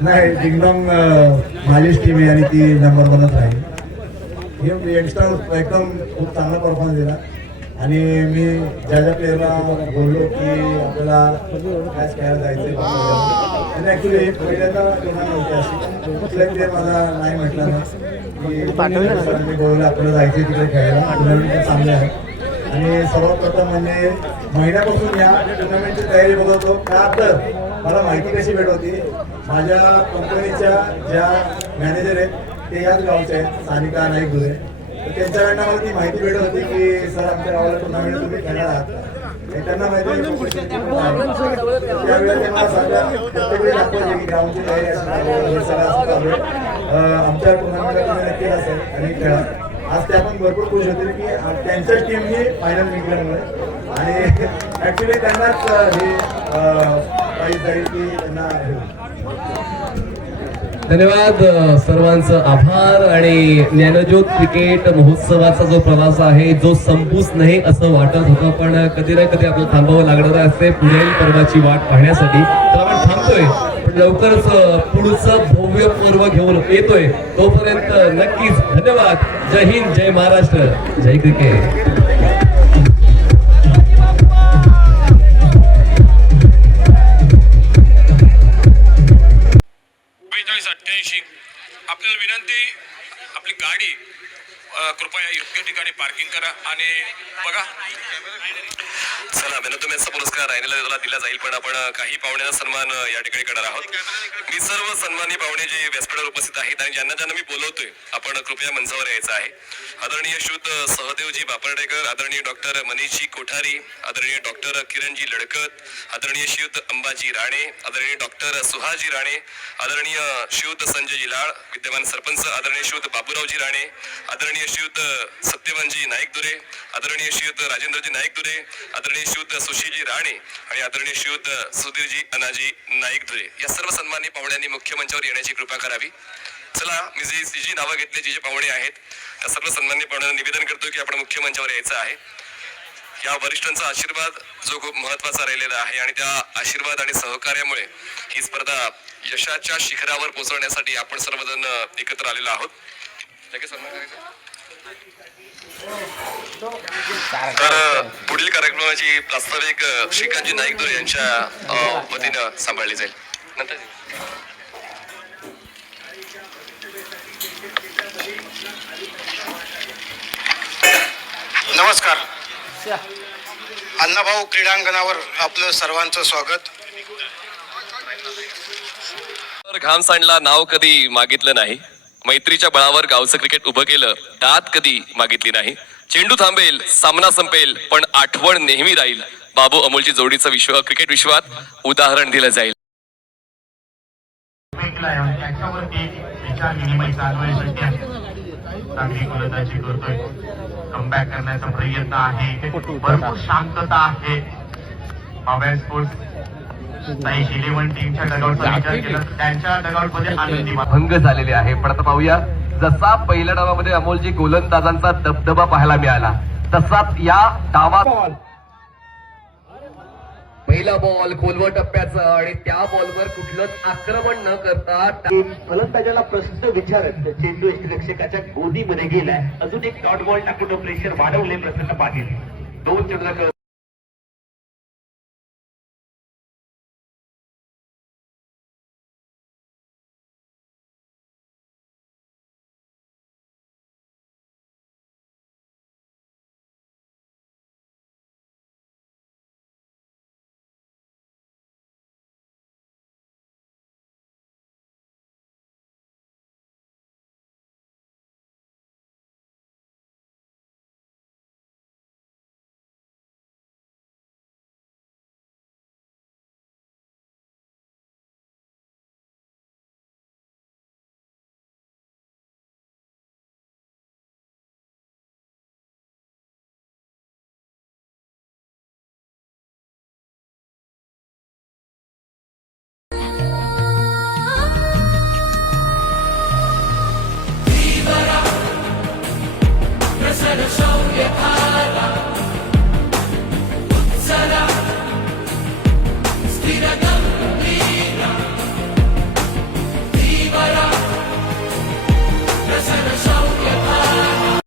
नाही, डिंगडॉंग माझीच टीम आहे आणि ती नंबर 1च राहील. हे यंगस्टर एकदम खूप चांगला परफॉर्मन्स दिला आणि मी ज्या प्लेयरला बोललो की आपल्याला मॅच खेळायला जायचं आणि ॲक्च्युली पहिल्यांदा टुर्नामेंट होती अशी कुठलाही प्लेयर मला नाही म्हटलं ना की मी बोलवलं आपल्याला जायचं तिकडे खेळायला. टुर्नामेंट पण चांगले आहे आणि सर्वात प्रथम म्हणजे महिन्यापासून या टुर्नामेंटची तयारी बघत होतो. का तर मला माहिती कशी भेट होती, माझ्या कंपनीच्या ज्या मॅनेजर आहेत ते याच गावचे आहेत, सानिका नाईक गुरे. तर त्यांच्याकडनं मला ती माहिती भेटत होती की सर आमच्या गावाला टुर्नामेंट तुम्ही खेळणार आहात. त्यांना माहिती त्यावेळेला ते मला सांगा प्रत्येक दाखवायचे की ग्राउंडची तयारी असेल सगळं असं चालू आहे. आमच्या टुर्नामेंटला तुम्ही नक्की असेल आणि खेळा. आज ते आपण भरपूर खुश होतील की त्यांच्याच टीमनी फायनल जिंकल्यामुळे आणि ऍक्च्युली त्यांनाच हे प्राईज जाईल की त्यांना. धन्यवाद, सर्वांचं आभार. आणि ज्ञानज्योत क्रिकेट महोत्सवाचा जो प्रवास आहे जो संपूच नाही असं वाटत होतं, पण कधी ना कधी आपल्याला थांबावं लागणार असते पुढील पर्वाची वाट पाहण्यासाठी. तर आपण थांबतोय पण लवकरच पुढचं भव्य पूर्व घेऊन येतोय. तोपर्यंत नक्कीच धन्यवाद. जय हिंद, जय महाराष्ट्र, जय क्रिकेट. 88 गाडी कृपया योग्य ठिकाणी पार्किंग करा आणि बघा. चला मेहनतुमेचा पुरस्कार राहिलेला दिला जाईल, पण आपण काही पाहुण्यांचा सन्मान या ठिकाणी करणार आहोत. मी सर्व सन्मानी पाहुणे जे व्यासपीठावर उपस्थित आहेत आणि ज्यांना ज्यांना मी बोलवतोय आपण कृपया मंचावर यायचं आहे. आदरणीय श्रीयुत सहदेवजी बापर्डेकर, आदरणीय डॉक्टर मनीषजी कोठारी, आदरणीय डॉक्टर किरणजी लडकत, आदरणीय श्रीयुत अंबाजी राणे, आदरणीय डॉक्टर सुहाजी राणे, आदरणीय श्रीयुत संजयजी लाळ विद्यमान सरपंच, आदरणीय श्रीयुत बाबूरावजी राणे, आदरणीय श्रीयुत सत्यवानजी नाईक-दुरे, आदरणीय श्रीयुत राजेंद्रजी नाईक-दुरे, आदरणीय श्रीयुत सुशीलजी राणे आणि आदरणीय श्रीयुत सुधीरजी अनाजी नाईक-दुरे या सर्व सन्मानी पाहुण्यांनी मुख्य मंचावर येण्याची कृपा करावी. चला, मी जी नावं घेतली, जे पाहुणे आहेत त्या सर्व सन्मानी पाहुण्यांना निवेदन करतो की आपण मुख्य मंचावर यायचं आहे. या वरिष्ठांचा आशीर्वाद जो खूप महत्वाचा राहिलेला आहे आणि त्या आशीर्वाद आणि सहकार्यामुळे ही स्पर्धा यशाच्या शिखरावर पोहोचवण्यासाठी आपण सर्वजण एकत्र आलेलो आहोत. तर पुढील कार्यक्रमाची प्रास्ताविक श्रीकांतजी नाईक-दुरे यांच्या वतीनं सांभाळली जाईल. नंतर नमस्कार. अण्णाभाऊ क्रीडांगणावर आपलं सर्वांचं स्वागत. घाम सांडला नाव कधी मागितलं नाही, मैत्रीच्या बळावर गावचं क्रिकेट उभं केलं, दात कधी मागितली नाही. चेंडू थांबेल, सामना संपेल, पण आठवण नेहमी राहील. बाबू अमोलची जोडीचं क्रिकेट विश्वात उदाहरण दिलं जाईल. त्याच्यावरती विचार विनिमय चांगली गोलंदाजी करतोय, कमबॅक करण्याचा प्रयत्न आहे, भरपूर शांतता आहे. पॉवर स्पोर्ट्स इलेव्हन टीमच्या डगआउटचा विचार केला तर त्यांच्या डगआउटमध्ये आनंदी भंग झालेले आहे. पण आता पाहूया, जसा पहिल्या डावामध्ये अमोलजी गोलंदाजांचा दबदबा पाहायला मिळाला तसाच या डावात पहिला बॉल खोलवर टप्प्याचा आणि त्या बॉलवर कुठलंच आक्रमण न करता फलंदाजाला प्रश्न विचारत चेंडू यष्टिरक्षकाच्या गोदीमध्ये गेलाय. अजून एक डॉट बॉल टाकून प्रेशर वाढवले प्रसन्न पाटील. 2 चंद्रक